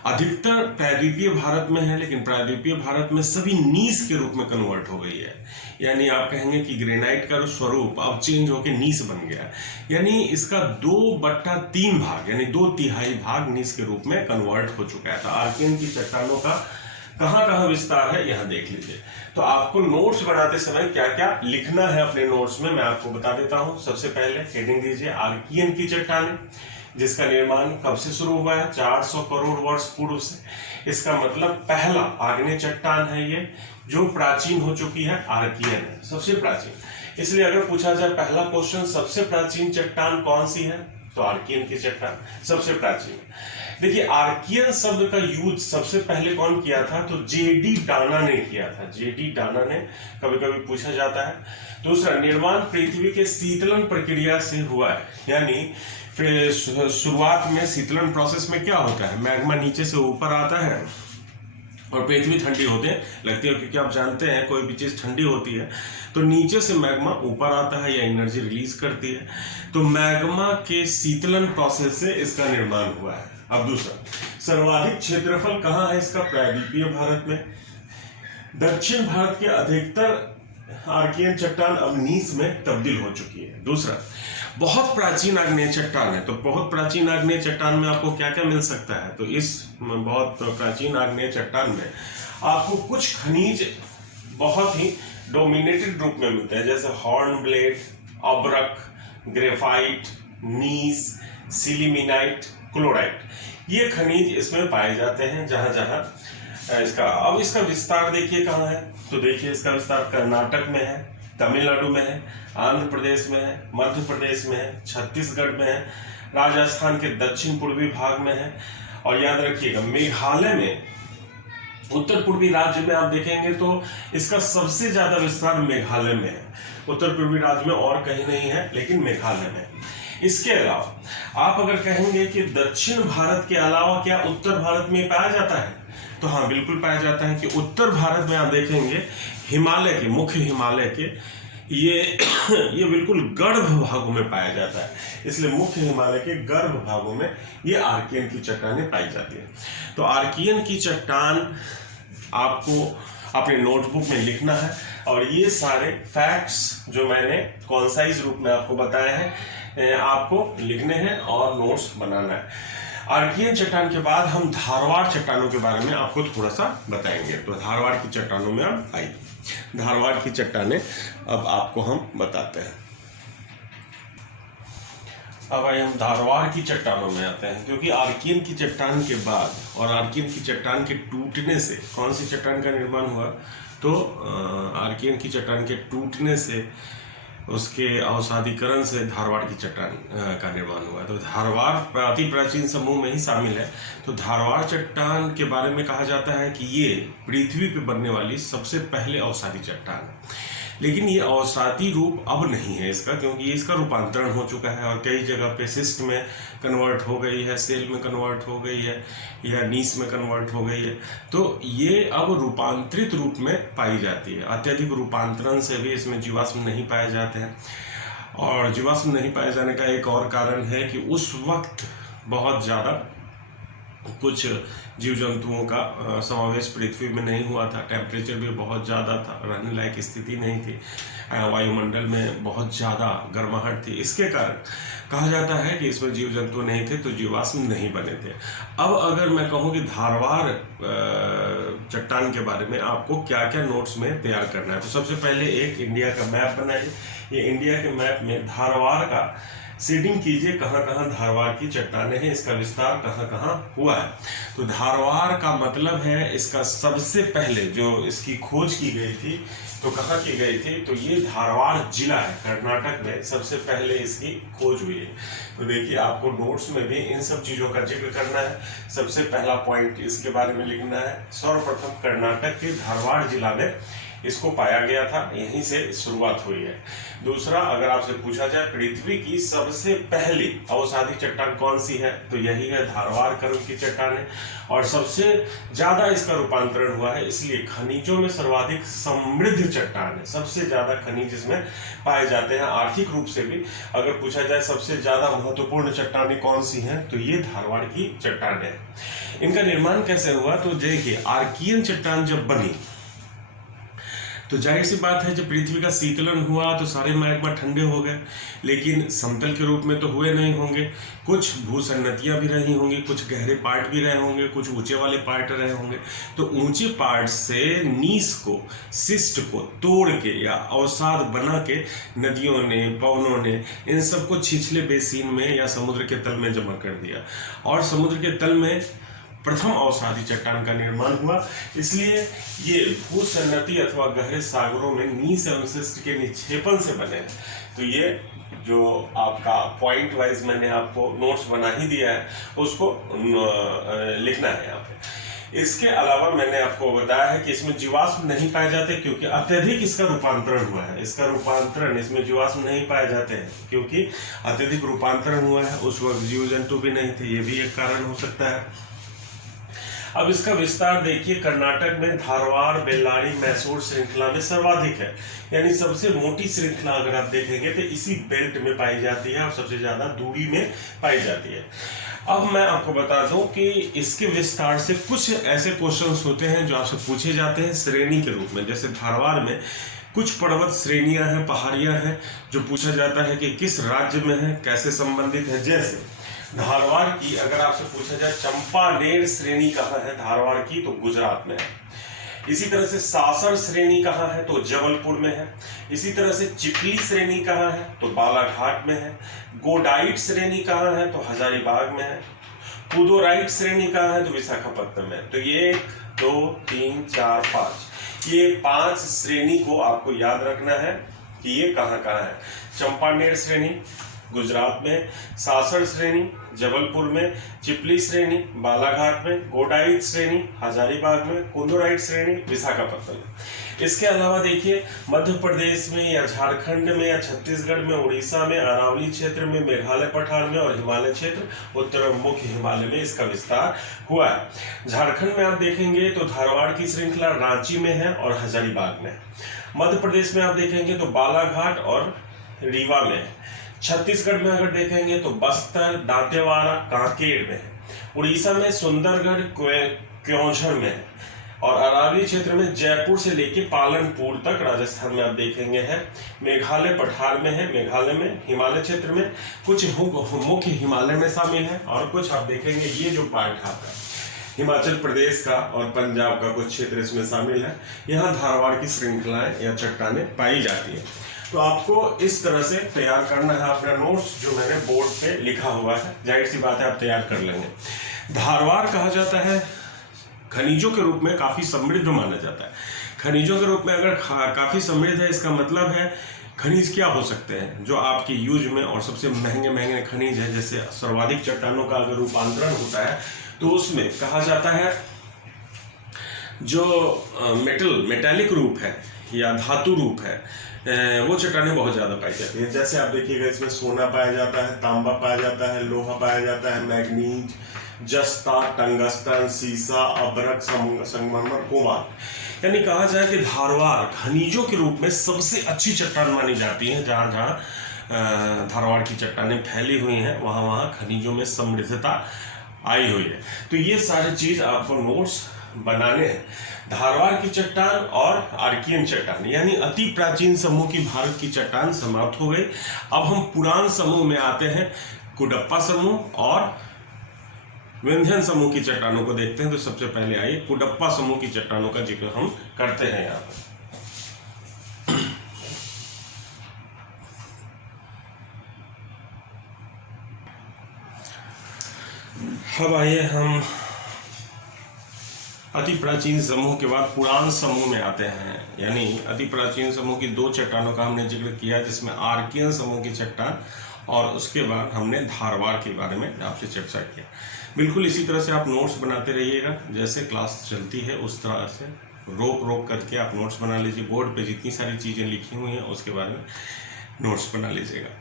अधिकतर प्रायद्वीपीय भारत में है, लेकिन प्रायद्वीपीय भारत में सभी नीस के रूप में कन्वर्ट हो गई है। यानी आप कहेंगे कि ग्रेनाइट का स्वरूप अब चेंज होकर नीस बन गया, यानी इसका 2/3 भाग, यानी 2/3 भाग नीस के रूप में कन्वर्ट हो चुका है। तो आर्कियन की चट्टानों का कहाँ विस्तार है, यहाँ देख लीजिए। तो आपको नोट्स बनाते समय क्या क्या लिखना है अपने नोट्स में, मैं आपको बता देता हूँ। सबसे पहले हेडिंग दीजिए, आर्कियन की चट्टानें, जिसका निर्माण कब से शुरू हुआ है, 400 करोड़ वर्ष पूर्व से। इसका मतलब पहला आग्नेय चट्टान है ये, जो प्राचीन हो चुकी है, आर्कियन है, सबसे प्राचीन। इसलिए अगर पूछा जाए पहला क्वेश्चन, सबसे प्राचीन चट्टान कौन सी है, तो आर्कियन की चट्टान सबसे प्राचीन। देखिए, आर्कियन शब्द का यूज सबसे पहले कौन किया था, तो जेडी डाना ने किया था। जेडी डाना ने कभी कभी पूछा जाता है। दूसरा, निर्माण पृथ्वी के शीतलन प्रक्रिया से हुआ है, यानी फिर शुरुआत में शीतलन प्रोसेस में क्या होता है, मैग्मा नीचे से ऊपर आता है और पृथ्वी ठंडी होते लगती है, क्योंकि आप जानते हैं कोई भी चीज ठंडी होती है तो नीचे से मैग्मा ऊपर आता है या एनर्जी रिलीज करती है। तो मैग्मा के शीतलन प्रोसेस से इसका निर्माण हुआ है। अब दूसरा, सर्वाधिक क्षेत्रफल कहाँ है इसका, प्रायद्वीपीय भारत में। दक्षिण भारत के अधिकतर आर्कियन चट्टान अब नीस में तब्दील हो चुकी है। दूसरा, बहुत प्राचीन आग्नेय चट्टान है। तो बहुत प्राचीन आग्नेय चट्टान में आपको क्या क्या मिल सकता है, तो इस बहुत प्राचीन आग्नेय चट्टान में आपको कुछ खनिज बहुत ही डोमिनेटेड रूप में मिलते हैं, जैसे हॉर्नब्लेड, अब्रक, ग्रेफाइट, नीस, सिलिमिनाइट, क्लोराइट। ये खनिज इसमें पाए जाते हैं जहां जहां इसका। अब इसका विस्तार देखिए कहाँ है, तो देखिए इसका विस्तार कर्नाटक में है, तमिलनाडु में है, आंध्र प्रदेश में है, मध्य प्रदेश में है, छत्तीसगढ़ में है, राजस्थान के दक्षिण पूर्वी भाग में है, और याद रखिएगा मेघालय में, उत्तर पूर्वी राज्य में आप देखेंगे तो इसका सबसे ज्यादा विस्तार मेघालय में है। उत्तर पूर्वी राज्य में और कहीं नहीं है, लेकिन मेघालय में। इसके अलावा आप अगर कहेंगे कि दक्षिण भारत के अलावा क्या उत्तर भारत में पाया जाता है, तो हाँ बिल्कुल पाया जाता है कि उत्तर भारत में आप देखेंगे हिमालय के, मुख्य हिमालय के ये बिल्कुल गर्भ भागों में पाया जाता है, इसलिए मुख्य हिमालय के गर्भ भागों में ये आर्कियन की चट्टानें पाई जाती है। तो आर्कियन की चट्टान आपको अपने नोटबुक में लिखना है और ये सारे फैक्ट्स जो मैंने कॉन्साइज रूप में आपको बताए हैं आपको लिखने हैं और नोट्स बनाना है। आर्कियन चट्टान के बाद हम धारवाड़ चट्टानों के बारे में आपको थोड़ा सा बताएंगे। तो धारवाड़ की चट्टानों में अब आइए, धारवाड़ की चट्टानें अब आपको हम बताते हैं। अब आइए हम धारवाड़ की चट्टानों में आते हैं, क्योंकि आर्कियन की चट्टान के बाद और आर्कियन की चट्टान के टूटने से कौन सी चट्टान का निर्माण हुआ, तो आर्कियन की चट्टान के टूटने से उसके अवसादीकरण से धारवाड़ की चट्टान का निर्माण हुआ। तो धारवाड़ अति प्राचीन समूह में ही शामिल है। तो धारवाड़ चट्टान के बारे में कहा जाता है कि ये पृथ्वी पर बनने वाली सबसे पहले अवसादी चट्टान है। लेकिन ये अवसादी रूप अब नहीं है इसका, क्योंकि ये इसका रूपांतरण हो चुका है और कई जगह पे सिस्ट में कन्वर्ट हो गई है, सेल में कन्वर्ट हो गई है या नीस में कन्वर्ट हो गई है। तो ये अब रूपांतरित रूप में पाई जाती है। अत्यधिक रूपांतरण से भी इसमें जीवाश्म नहीं पाए जाते हैं। और जीवाश्म नहीं पाए जाने का एक और कारण है कि उस वक्त बहुत ज़्यादा कुछ जीव जंतुओं का समावेश पृथ्वी में नहीं हुआ था, टेम्परेचर भी बहुत ज़्यादा था, रहने लायक स्थिति नहीं थी, वायुमंडल में बहुत ज़्यादा गर्माहट थी। इसके कारण कहा जाता है कि इसमें जीव जंतु नहीं थे, तो जीवाश्म नहीं बने थे। अब अगर मैं कहूँ कि धारवाड़ चट्टान के बारे में आपको क्या क्या नोट्स में तैयार करना है, तो सबसे पहले एक इंडिया का मैप बनाइए। ये इंडिया के मैप में धारवाड़ का सीडिंग कीजिए, कहाँ कहाँ धारवाड़ की चट्टानें हैं, इसका विस्तार कहाँ कहाँ हुआ है। तो धारवाड़ का मतलब है इसका सबसे पहले जो इसकी खोज की गई थी, तो कहाँ की गई थी, तो ये धारवाड़ जिला है, कर्नाटक में सबसे पहले इसकी खोज हुई है। तो देखिए आपको नोट्स में भी इन सब चीज़ों का जिक्र करना है। सबसे पहला पॉइंट इसके बारे में लिखना है, सर्वप्रथम कर्नाटक के धारवाड़ जिला में इसको पाया गया था, यहीं से शुरुआत हुई है। दूसरा, अगर आपसे पूछा जाए पृथ्वी की सबसे पहली अवसादी चट्टान कौन सी है, तो यही है धारवाड़ कर्म की चट्टान है। और सबसे ज्यादा इसका रूपांतरण हुआ है, इसलिए खनिजों में सर्वाधिक समृद्ध चट्टान है, सबसे ज्यादा खनिज इसमें पाए जाते हैं। आर्थिक रूप से भी अगर पूछा जाए सबसे ज्यादा महत्वपूर्ण चट्टानें कौन सी हैं, तो ये धारवाड़ की चट्टान है। इनका निर्माण कैसे हुआ, तो देखिए आर्कियन चट्टान जब बनी तो जाहिर सी बात है जब पृथ्वी का शीतलन हुआ तो सारे मैग्मा ठंडे हो गए, लेकिन समतल के रूप में तो हुए नहीं होंगे। कुछ भूसन्नतियाँ भी रही होंगी, कुछ गहरे पार्ट भी रहे होंगे, कुछ ऊंचे वाले पार्ट रहे होंगे। तो ऊंचे पार्ट से नीस को, सिस्ट को तोड़ के या अवसाद बना के नदियों ने, पवनों ने इन सबको छिछले बेसिन में या समुद्र के तल में जमा कर दिया और समुद्र के तल में प्रथम अवसादी चट्टान का निर्माण हुआ। इसलिए ये भूसन्नति अथवा गहरे सागरों में नीस एवं सिस्ट के निक्षेपण से बने हैं। तो ये जो आपका पॉइंट वाइज मैंने आपको नोट्स बना ही दिया है, उसको लिखना है यहाँ पे। इसके अलावा मैंने आपको बताया है कि इसमें जीवाश्म नहीं पाए जाते, क्योंकि अत्यधिक इसका रूपांतरण हुआ है। इसका रूपांतरण, इसमें जीवाश्म नहीं पाए जाते हैं क्योंकि अत्यधिक रूपांतरण हुआ है। उस वक्त जीव जंतु भी नहीं थे, ये भी एक कारण हो सकता है। अब इसका विस्तार देखिए, कर्नाटक में धारवाड़, बेल्लारी, मैसूर श्रृंखला में सर्वाधिक है, यानी सबसे मोटी श्रृंखला अगर आप देखेंगे तो इसी बेल्ट में पाई जाती है और सबसे ज्यादा दूरी में पाई जाती है। अब मैं आपको बता दूं कि इसके विस्तार से कुछ ऐसे क्वेश्चंस होते हैं जो आपसे पूछे जाते हैं श्रेणी के रूप में। जैसे धारवाड़ में कुछ पर्वत श्रेणियां हैं, पहाड़ियां हैं, जो पूछा जाता है कि किस राज्य में है, कैसे संबंधित है। जैसे धारवाड़ की अगर आपसे पूछा जाए चंपानेर श्रेणी कहाँ है धारवाड़ की, तो गुजरात में है। इसी तरह से सासर श्रेणी कहाँ है, तो जबलपुर में है। इसी तरह से चिखली श्रेणी कहाँ है, तो बालाघाट में है। गोडाइट श्रेणी कहाँ है, तो हजारीबाग में है। पुदोराइट श्रेणी कहाँ है, तो विशाखापट्टनम में। तो ये 1 2 3 4 5 ये 5 श्रेणी को आपको याद रखना है कि ये कहाँ कहाँ है। चंपानेर श्रेणी गुजरात में, सासर श्रेणी जबलपुर में, चिपली श्रेणी बालाघाट में, गोडाइट श्रेणी हजारीबाग में, कुंदोराइट श्रेणी विशाखापट्टनम में। इसके अलावा देखिए मध्य प्रदेश में या झारखंड में या छत्तीसगढ़ में, उड़ीसा में, अरावली क्षेत्र में, मेघालय पठार में और हिमालय क्षेत्र, उत्तर मुख्य हिमालय में इसका विस्तार हुआ है। झारखंड में आप देखेंगे तो धारवाड़ की श्रृंखला रांची में है और हजारीबाग में। मध्य प्रदेश में आप देखेंगे तो बालाघाट और रीवा में है। छत्तीसगढ़ में अगर देखेंगे तो बस्तर, दांतेवाड़ा, कांकेर में है। उड़ीसा में सुंदरगढ़, क्योंझर में है और अरावली क्षेत्र में जयपुर से लेके पालनपुर तक राजस्थान में आप देखेंगे है। मेघालय पठार में है, मेघालय में, हिमालय क्षेत्र में कुछ मुख्य हिमालय में शामिल है और कुछ आप देखेंगे ये जो पार्ट आपका हिमाचल प्रदेश का और पंजाब का कुछ क्षेत्र इसमें शामिल है। यहाँ धारवाड़ की श्रृंखलाएं या चट्टानें पाई जाती है। तो आपको इस तरह से तैयार करना है अपना नोट्स जो मैंने बोर्ड पे लिखा हुआ है। जाहिर सी बात है आप तैयार कर लेंगे। धारवाड़ कहा जाता है खनिजों के रूप में काफी समृद्ध माना जाता है। खनिजों के रूप में अगर काफी समृद्ध है, इसका मतलब है खनिज क्या हो सकते हैं जो आपके यूज में, और सबसे महंगे महंगे खनिज है जैसे सर्वाधिक चट्टानों का अगर रूपांतरण होता है तो उसमें कहा जाता है जो मेटालिक रूप है या धातु रूप है वो चट्टानें बहुत ज्यादा पाई जाती है। जैसे आप देखिएगा इसमें सोना पाया जाता है, तांबा पाया जाता है, लोहा पाया जाता है, मैग्नीज, जस्ता, टंगस्टन, सीसा, अबरक, संगमरमर, कोबाल्ट। यानी कहा जाए कि धारवाड़ खनिजों के रूप में सबसे अच्छी चट्टान मानी जाती है। जहाँ जहाँ धारवाड़ की चट्टानें फैली हुई हैं वहाँ वहाँ खनिजों में समृद्धता आई हुई है। तो ये सारी चीज आपको नोट्स बनाने हैं। धारवाड़ की चट्टान और आर्कियन चट्टान यानी अति प्राचीन समूह की भारत की चट्टान समाप्त हो गई। अब हम पुरान समूह में आते हैं, कुडप्पा समूह और विंध्यन समूह की चट्टानों को देखते हैं। तो सबसे पहले आइए कुडप्पा समूह की चट्टानों का जिक्र हम करते हैं यहाँ पर। अब आइए हम अति प्राचीन समूह के बाद पुरान समूह में आते हैं। यानी अति प्राचीन समूह की दो चट्टानों का हमने जिक्र किया जिसमें आर्कियन समूह की चट्टान और उसके बाद हमने धारवाड़ के बारे में आपसे चर्चा किया। बिल्कुल इसी तरह से आप नोट्स बनाते रहिएगा, जैसे क्लास चलती है उस तरह से रोक करके आप नोट्स बना लीजिए। बोर्ड पे जितनी सारी चीज़ें लिखी हुई हैं उसके बारे में नोट्स बना लीजिएगा।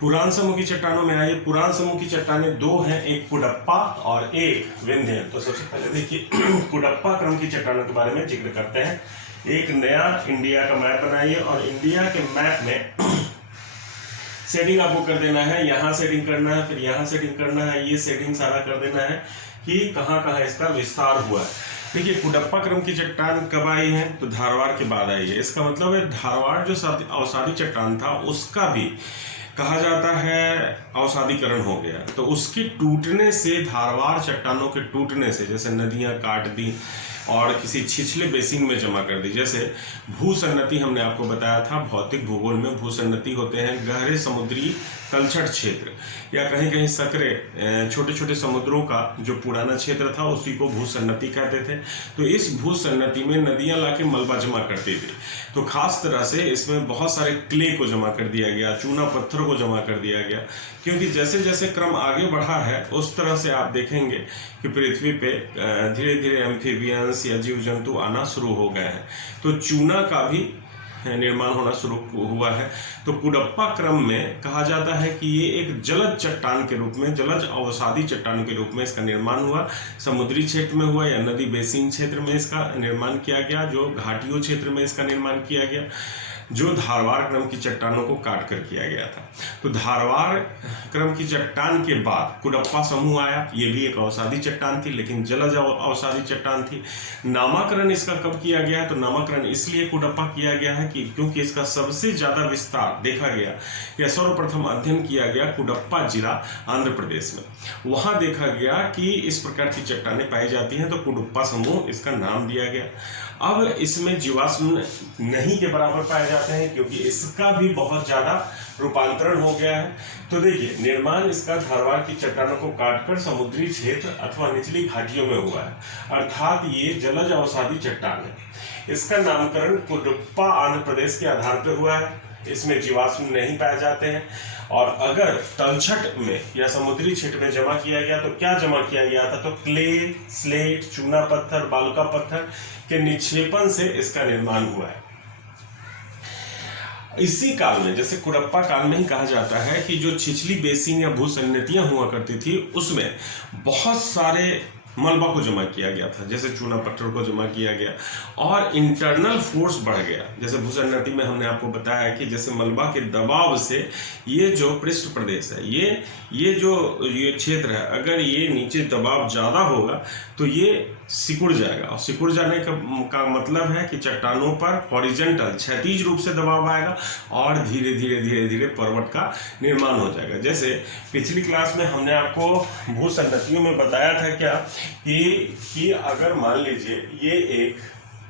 पुरान समूह की चट्टानों में आइए। पुरान समूह की चट्टानें दो हैं, एक कुडप्पा और एक विंध्यन। तो सबसे पहले देखिए कुडप्पा क्रम की चट्टानों के बारे में जिक्र करते हैं। एक नया इंडिया का मैप बनाइए और इंडिया के मैप में सेटिंग आपको कर देना है। यहाँ सेटिंग करना है, फिर यहाँ सेटिंग करना है, ये सेटिंग सारा कर देना है कि कहाँ कहाँ इसका विस्तार हुआ है। देखिए कुडप्पा क्रम की चट्टान कब आई है तो धारवाड़ के बाद आई है। इसका मतलब है धारवाड़ जो अवसादी चट्टान था उसका भी कहा जाता है अवसादीकरण हो गया। तो उसके टूटने से, धारवाड़ चट्टानों के टूटने से, जैसे नदियां काट दी और किसी छिछले बेसिन में जमा कर दी। जैसे भूसन्नति हमने आपको बताया था, भौतिक भूगोल में भूसन्नति होते हैं गहरे समुद्री तलछट क्षेत्र या कहीं कहीं सकरे छोटे छोटे समुद्रों का जो पुराना क्षेत्र था उसी को भूसन्नति कहते थे। तो इस भूसन्नति में नदियां लाके मलबा जमा करती थी। तो खास तरह से इसमें बहुत सारे क्ले को जमा कर दिया गया, चूना पत्थर को जमा कर दिया गया, क्योंकि जैसे जैसे क्रम आगे बढ़ा है उस तरह से आप देखेंगे कि पृथ्वी पे धीरे धीरे एम्फीबियंस या जीव जंतु आना शुरू हो गए हैं। तो चूना का भी निर्माण होना शुरू हुआ है। तो कुडप्पा क्रम में कहा जाता है कि ये एक जलज चट्टान के रूप में, जलज अवसादी चट्टान के रूप में इसका निर्माण हुआ। समुद्री क्षेत्र में हुआ या नदी बेसिन क्षेत्र में इसका निर्माण किया गया, जो घाटियों क्षेत्र में इसका निर्माण किया गया, जो धारवाड़ क्रम की चट्टानों को काट कर किया गया था। तो धारवाड़ क्रम की चट्टान के बाद कुडप्पा समूह आया। ये भी एक अवसादी चट्टान थी लेकिन जलज अवसादी चट्टान थी। नामकरण इसका कब किया गया तो नामकरण इसलिए कुडप्पा किया गया है कि क्योंकि इसका सबसे ज्यादा विस्तार देखा गया या सर्वप्रथम अध्ययन किया गया कुडप्पा जिला आंध्र प्रदेश में। वहां देखा गया कि इस प्रकार की चट्टानें पाई जाती हैं तो कुडप्पा समूह इसका नाम दिया गया। अब इसमें जीवाश्म नहीं के बराबर पाए जाते हैं क्योंकि इसका भी बहुत ज्यादा रूपांतरण हो गया है। तो देखिए निर्माण इसका धारवाड़ की चट्टानों को काटकर समुद्री क्षेत्र अथवा निचली घाटियों में हुआ है, अर्थात ये जलज अवसादी चट्टान है। इसका नामकरण कुडप्पा आंध्र प्रदेश के आधार पर हुआ है। इसमें जीवाश्म नहीं पाए जाते हैं और अगर तलछट में या समुद्री क्षेत्र में जमा किया गया तो क्या जमा किया गया था तो क्ले, स्लेट, चूना पत्थर, बालुका पत्थर के निक्षेपण से इसका निर्माण हुआ है। इसी काल में, जैसे कुडप्पा काल में ही कहा जाता है कि जो छिछली बेसिन या भूसन्नतियां हुआ करती थी उसमें बहुत सारे मलबा को जमा किया गया था, जैसे चूना पत्थर को जमा किया गया और इंटरनल फोर्स बढ़ गया। जैसे भूसन्नति में हमने आपको बताया कि जैसे मलबा के दबाव से ये जो पृष्ठ प्रदेश है, ये क्षेत्र है, अगर ये नीचे दबाव ज़्यादा होगा तो ये सिकुड़ जाएगा, और सिकुड़ जाने का मतलब है कि चट्टानों पर हॉरिजॉन्टल क्षैतिज रूप से दबाव आएगा और धीरे धीरे पर्वत का निर्माण हो जाएगा। जैसे पिछली क्लास में हमने आपको भूसन्नतियों में बताया था क्या कि अगर मान लीजिए ये एक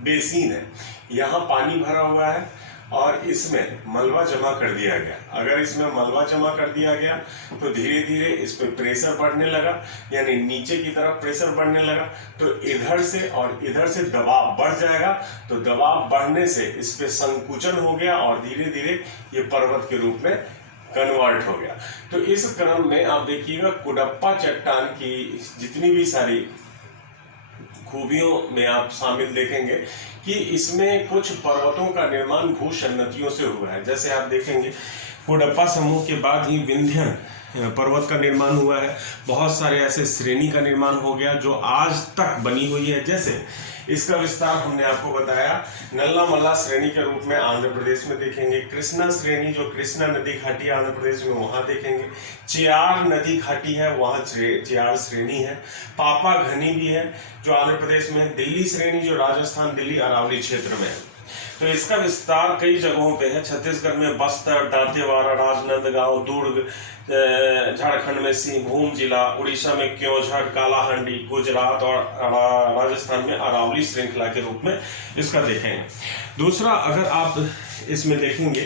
बेसिन है, यहाँ पानी भरा हुआ है और इसमें मलबा जमा कर दिया गया। अगर इसमें मलबा जमा कर दिया गया तो धीरे धीरे इस पर प्रेशर बढ़ने लगा, यानी नीचे की तरफ प्रेशर बढ़ने लगा, तो इधर से और इधर से दबाव बढ़ जाएगा। तो दबाव बढ़ने से इस पे संकुचन हो गया और धीरे धीरे ये पर्वत के रूप में कन्वर्ट हो गया। तो इस क्रम में आप देखिएगा कुडप्पा चट्टान की जितनी भी सारी खूबियों में आप शामिल देखेंगे कि इसमें कुछ पर्वतों का निर्माण भूसन्नतियों से हुआ है। जैसे आप देखेंगे कुडप्पा समूह के बाद ही विंध्यन पर्वत का निर्माण हुआ है। बहुत सारे ऐसे श्रेणी का निर्माण हो गया जो आज तक बनी हुई है। जैसे इसका विस्तार हमने आपको बताया, नल्ला मल्ला श्रेणी के रूप में आंध्र प्रदेश में देखेंगे, कृष्णा श्रेणी जो कृष्णा नदी घाटी है आंध्र प्रदेश में वहाँ देखेंगे, चियार नदी घाटी है वहाँ चियार श्रेणी है, पापा घनी भी है जो आंध्र प्रदेश में, दिल्ली श्रेणी जो राजस्थान दिल्ली अरावली क्षेत्र में है। तो इसका विस्तार कई जगहों पे है। छत्तीसगढ़ में बस्तर, दांतेवाड़ा, राजनांदगांव, दुर्ग, झारखंड में सिंहभूम जिला, उड़ीसा में क्योंझर, कालाहांडी, गुजरात और राजस्थान में अरावली श्रृंखला के रूप में इसका देखेंगे। दूसरा, अगर आप इसमें देखेंगे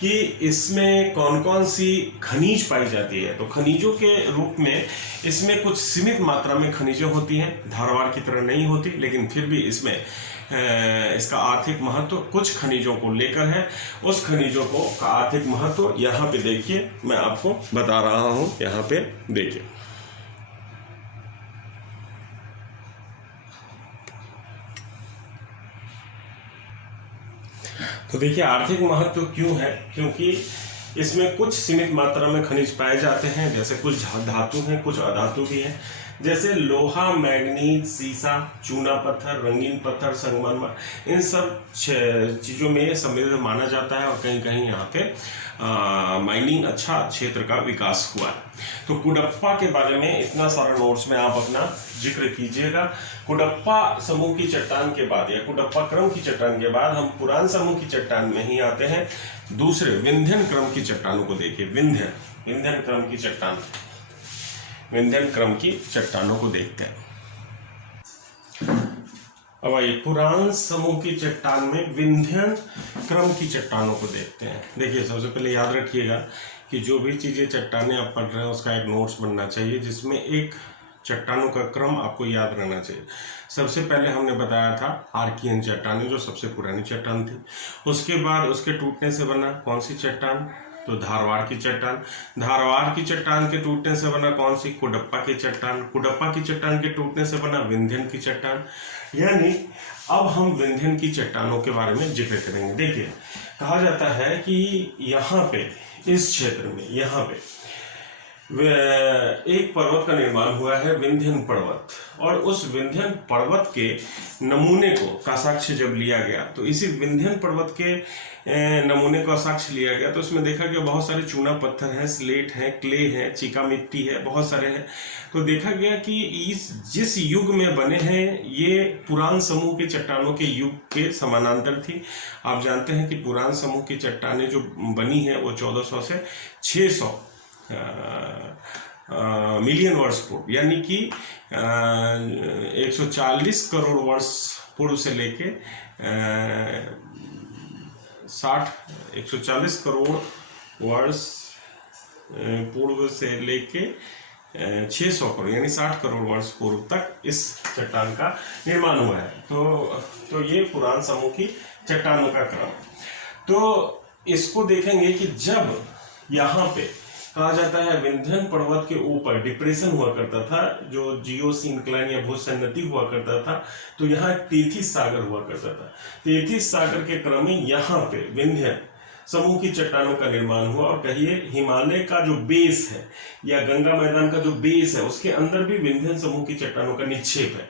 कि इसमें कौन कौन सी खनिज पाई जाती है, तो खनिजों के रूप में इसमें कुछ सीमित मात्रा में खनिजें होती हैं, धारवाड़ की तरह नहीं होती, लेकिन फिर भी इसमें इसका आर्थिक महत्व कुछ खनिजों को लेकर है। उस खनिजों को का आर्थिक महत्व यहाँ पे देखिए, मैं आपको बता रहा हूँ, यहाँ पे देखिए। तो देखिए आर्थिक महत्व क्यों है, क्योंकि इसमें कुछ सीमित मात्रा में खनिज पाए जाते हैं। जैसे कुछ धातु हैं, कुछ अधातु भी हैं, जैसे लोहा, मैग्नीज, सीसा, चूना पत्थर, रंगीन पत्थर, संगमरमर, इन सब चीज़ों में समृद्ध माना जाता है और कहीं कहीं यहाँ पे माइनिंग अच्छा क्षेत्र का विकास हुआ है। तो कुडप्पा के बारे में इतना सारा नोट्स में आप अपना जिक्र कीजिएगा। कुडप्पा समूह की चट्टान के बाद या कुडप्पा क्रम की चट्टान के बाद हम पुरान समूह की चट्टान में ही आते हैं। दूसरे विंध्यन क्रम की चट्टानों को देखिए। विंध्यन क्रम की चट्टान, विंध्यन क्रम की चट्टानों को देखते हैं। अब आइए पुरान समूह की चट्टान में विंध्यन क्रम की चट्टानों को देखते हैं। देखिए सबसे पहले याद रखिएगा कि जो भी चीज़ें चट्टानें आप पढ़ रहे हैं उसका एक नोट्स बनना चाहिए जिसमें एक चट्टानों का क्रम आपको याद रहना चाहिए। सबसे पहले हमने बताया था आर्कियन चट्टानें जो सबसे पुरानी चट्टान थी। उसके बाद उसके टूटने से बना कौन सी चट्टान, तो धारवाड़ की चट्टान। धारवाड़ की चट्टान के टूटने से बना कौन सी, कुडप्पा की चट्टान। कुडप्पा की चट्टान के टूटने से बना विंध्यन की चट्टान। यानी अब हम विंध्यन की चट्टानों के बारे में जिक्र करेंगे। देखिए कहा जाता है कि यहाँ पे इस क्षेत्र में यहाँ पे एक पर्वत का निर्माण हुआ है, विंध्यन पर्वत, और उस विंध्यन पर्वत के नमूने का साक्ष्य जब लिया गया तो इसी विंध्यन पर्वत के नमूने का साक्ष्य लिया गया तो उसमें देखा गया बहुत सारे चूना पत्थर हैं, स्लेट हैं, क्ले हैं, चीका मिट्टी है, बहुत सारे हैं। तो देखा गया कि इस जिस युग में बने हैं ये पुरान समूह के चट्टानों के युग के समानांतर थी। आप जानते हैं कि पुरान समूह की चट्टानें जो बनी हैं वो 1400 से 600 मिलियन वर्ष पूर्व, यानी कि 140 करोड़ वर्ष पूर्व से लेके 140 करोड़ वर्ष पूर्व से लेके 600 करोड़ यानी 60 करोड़ वर्ष पूर्व तक इस चट्टान का निर्माण हुआ है। तो ये पुरान समूह की चट्टानों का क्रम। तो इसको देखेंगे कि जब यहाँ पे कहा जाता है विंध्यन पर्वत के ऊपर डिप्रेशन हुआ करता था, जो जियोसिंक्लाइन या भूसन्नति हुआ करता था, तो यहाँ तेथिस सागर हुआ करता था। तेथिस सागर के क्रम में यहाँ पे विंध्यन समूह की चट्टानों का निर्माण हुआ। और कहिए हिमालय का जो बेस है या गंगा मैदान का जो बेस है उसके अंदर भी विंध्यन समूह की चट्टानों का निक्षेप है।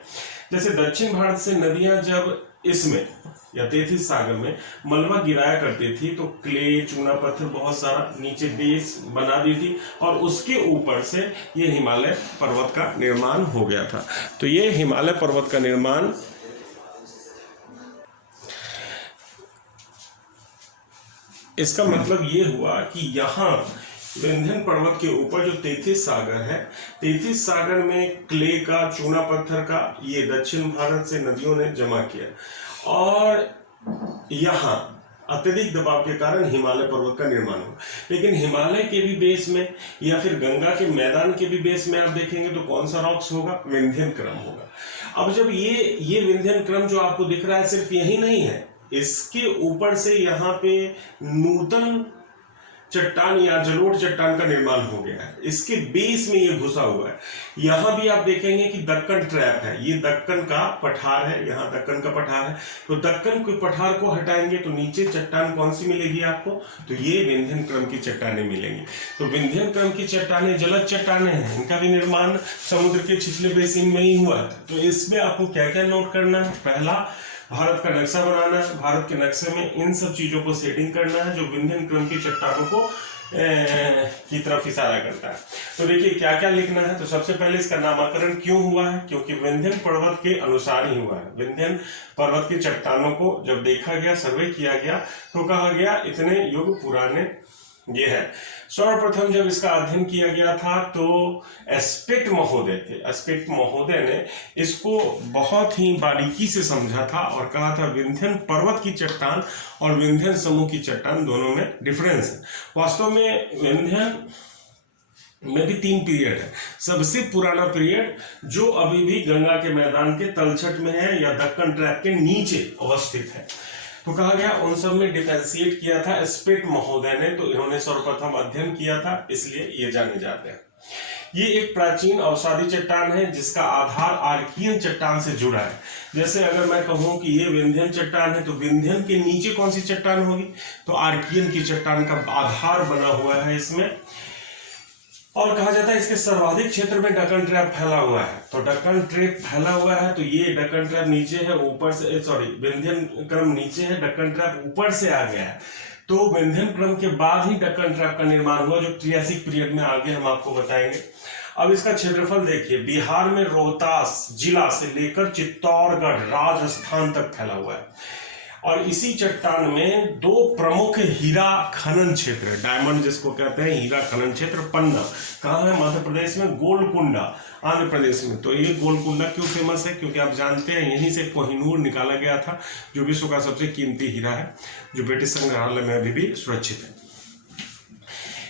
जैसे दक्षिण भारत से नदियां जब इसमें या तैथिस सागर में मलबा गिराया करती थी तो क्ले, चूना पत्थर बहुत सारा नीचे बेस बना दी थी और उसके ऊपर से ये हिमालय पर्वत का निर्माण हो गया था। तो ये हिमालय पर्वत का निर्माण इसका मतलब ये हुआ कि यहाँ विंध्यन पर्वत के ऊपर जो तैथिस सागर है, तैथिस सागर में क्ले का, चूना पत्थर का ये दक्षिण भारत से नदियों ने जमा किया और यहाँ अत्यधिक दबाव के कारण हिमालय पर्वत का निर्माण हुआ। लेकिन हिमालय के भी बेस में या फिर गंगा के मैदान के भी बेस में आप देखेंगे तो कौन सा रॉक्स होगा? विंध्यन क्रम होगा। अब जब ये विंध्यन क्रम जो आपको दिख रहा है सिर्फ यही नहीं है, इसके ऊपर से यहाँ पे नूतन चट्टान या जलोढ़ चट्टान का निर्माण हो गया है। इसके बेस में ये घुसा हुआ है। यहां भी आप देखेंगे कि दक्कन ट्रैप है, ये दक्कन का पठार है, यहाँ दक्कन का पठार है। तो दक्कन के पठार को हटाएंगे तो नीचे चट्टान कौन सी मिलेगी आपको? तो ये विंध्यन क्रम की चट्टानें मिलेंगी। तो विंध्यन क्रम की चट्टानें जलद चट्टानें हैं, इनका भी निर्माण समुद्र के छिछले बेसिन में ही हुआ। तो इसमें आपको क्या क्या नोट करना है? पहला, भारत का नक्शा बनाना है। भारत के नक्शे में इन सब चीजों को सेटिंग करना है जो विंध्यन क्रम की चट्टानों को की तरफ इशारा करता है। तो देखिए क्या क्या लिखना है। तो सबसे पहले इसका नामकरण क्यों हुआ है? क्योंकि विंध्यन पर्वत के अनुसार ही हुआ है। विंध्यन पर्वत की चट्टानों को जब देखा गया, सर्वे किया गया तो कहा गया इतने युग पुराने ये है। सर्वप्रथम जब इसका अध्ययन किया गया था तो एस्पेक्ट महोदय थे। एस्पेक्ट महोदय ने इसको बहुत ही बारीकी से समझा था और कहा था विंध्यन पर्वत की चट्टान और विंध्यन समूह की चट्टान दोनों में डिफरेंस है। वास्तव में विंध्यन में भी 3 पीरियड है। सबसे पुराना पीरियड जो अभी भी गंगा के मैदान के तलछट में है या दक्कन ट्रैप के नीचे अवस्थित है। तो कहा गया उन सब में डिफरेंशिएट किया था एस्पेक्ट महोदय ने, तो इन्होंने सर्वप्रथम अध्ययन किया था, इसलिए ये जाने जाते हैं। ये एक प्राचीन अवसादी चट्टान है जिसका आधार आर्कियन चट्टान से जुड़ा है। जैसे अगर मैं कहूं कि ये विंध्यन चट्टान है तो विंध्यन के नीचे कौन सी चट्टान होगी? तो आर्कियन की चट्टान का आधार बना हुआ है इसमें। और कहा जाता है इसके सर्वाधिक क्षेत्र में डक्कन ट्रैप फैला हुआ है। तो डक्कन ट्रैप फैला हुआ है तो ये डक्कन ट्रैप नीचे है, ऊपर से विंध्यन क्रम नीचे है, डक्कन ट्रैप ऊपर से आ गया है। तो विंध्यन क्रम के बाद ही डक्कन ट्रैप का निर्माण हुआ जो ट्रियासिक पीरियड में आगे हम आपको बताएंगे। अब इसका क्षेत्रफल देखिए, बिहार में रोहतास जिला से लेकर चित्तौड़गढ़ राजस्थान तक फैला हुआ है। और इसी चट्टान में 2 प्रमुख हीरा खनन क्षेत्र, डायमंड जिसको कहते हैं, हीरा खनन क्षेत्र पन्ना कहाँ है? मध्य प्रदेश में। गोलकुंडा आंध्र प्रदेश में। तो ये गोलकुंडा क्यों फेमस है? क्योंकि आप जानते हैं यहीं से कोहिनूर निकाला गया था जो विश्व का सबसे कीमती हीरा है, जो ब्रिटिश संग्रहालय में अभी भी सुरक्षित है।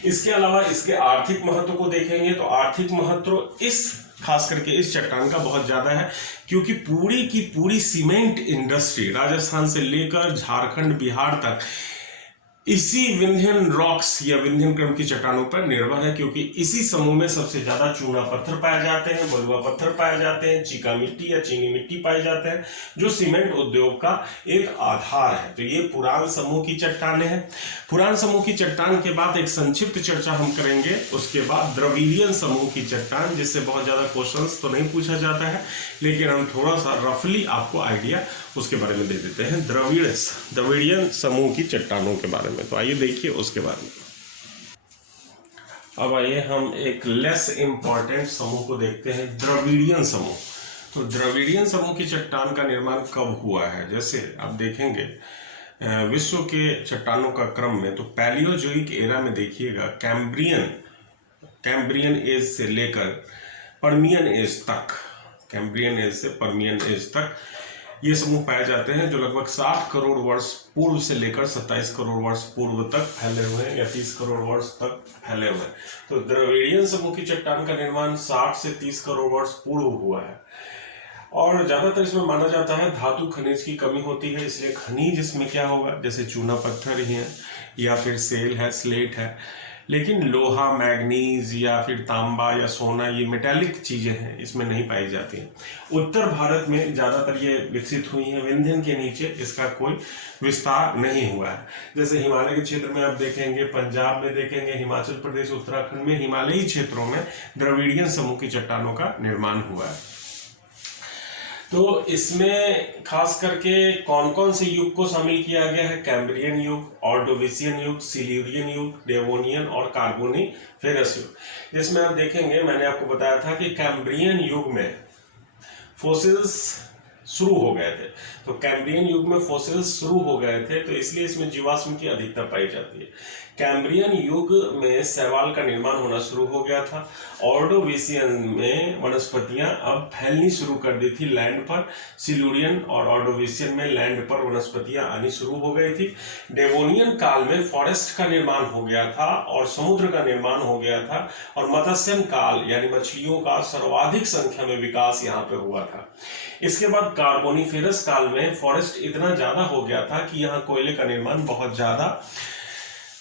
इसके अलावा इसके आर्थिक महत्व को देखेंगे तो आर्थिक महत्व खास करके इस चट्टान का बहुत ज्यादा है, क्योंकि पूरी की पूरी सीमेंट इंडस्ट्री राजस्थान से लेकर झारखंड, बिहार तक इसी विंध्यन रॉक्स या विंध्यन क्रम की चट्टानों पर निर्भर है। क्योंकि इसी समूह में सबसे ज्यादा चूना पत्थर पाए जाते हैं, बलुआ पत्थर पाए जाते हैं, चीका मिट्टी या चीनी मिट्टी पाई जाते हैं, जो सीमेंट उद्योग का एक आधार है। तो ये पुरान समूह की चट्टानें हैं। पुरान समूह की चट्टान के बाद एक संक्षिप्त चर्चा हम करेंगे, उसके बाद द्रविड़ियन समूह की चट्टान, जिससे बहुत ज्यादा क्वेश्चंस तो नहीं पूछा जाता है, लेकिन हम थोड़ा सा रफली आपको आइडिया उसके बारे में दे देते हैं, द्रविड़ियन समूह की चट्टानों के बारे में। तो आइए देखिए उसके बारे में। अब आइए हम एक लेस इंपॉर्टेंट समूह को देखते हैं, द्रविड़ियन समूह। तो द्रविड़ियन समूह की चट्टान का निर्माण कब हुआ है? जैसे आप देखेंगे विश्व के चट्टानों का क्रम में, तो पैलियोजोइक एरा में देखिएगा कैम्ब्रियन एज से लेकर पर्मियन एज तक, कैम्ब्रियन एज से पर्मियन एज तक ये समूह पाए जाते हैं, जो लगभग 60 करोड़ वर्ष पूर्व से लेकर 27 करोड़ वर्ष पूर्व तक फैले हुए हैं या 30 करोड़ वर्ष तक फैले हुए हैं। तो द्रविड़ियन समूह की चट्टान का निर्माण 60 से 30 करोड़ वर्ष पूर्व हुआ है। और ज्यादातर इसमें माना जाता है धातु खनिज की कमी होती है, इसलिए खनिज इसमें क्या होगा, जैसे चूना पत्थर ही है या फिर सेल है, स्लेट है, लेकिन लोहा, मैग्नीज या फिर तांबा या सोना, ये मेटालिक चीजें हैं, इसमें नहीं पाई जाती हैं। उत्तर भारत में ज्यादातर ये विकसित हुई हैं, विंध्य के नीचे इसका कोई विस्तार नहीं हुआ है। जैसे हिमालय के क्षेत्र में आप देखेंगे, पंजाब में देखेंगे, हिमाचल प्रदेश, उत्तराखंड में, हिमालयी क्षेत्रों में द्रविड़ियन समूह की चट्टानों का निर्माण हुआ है। तो इसमें खास करके कौन कौन से युग को शामिल किया गया है? कैम्ब्रियन युग, ऑर्डोविशियन युग, सिल्यूरियन युग, डेवोनियन और कार्बोनिफेरस युग। जिसमें आप देखेंगे, मैंने आपको बताया था कि कैम्ब्रियन युग में फोसिल्स शुरू हो गए थे। तो कैम्ब्रियन युग में फोसिल्स शुरू हो गए थे, तो इसलिए इसमें जीवाश्म की अधिकता पाई जाती है। कैम्ब्रियन युग में शैवाल का निर्माण होना शुरू हो गया था। ऑर्डोविशियन में वनस्पतियां अब फैलनी शुरू कर दी थी लैंड पर। सिल्यूरियन और ऑर्डोविशियन में लैंड पर वनस्पतियां आनी शुरू हो गई थी। डेवोनियन काल में फॉरेस्ट का निर्माण हो गया था और समुद्र का निर्माण हो गया था। और मत्स्यन काल यानी मछलियों का सर्वाधिक संख्या में विकास यहाँ पे हुआ था। इसके बाद कार्बोनिफेरस काल में फॉरेस्ट इतना ज्यादा हो गया था कि यहाँ कोयले का निर्माण बहुत ज्यादा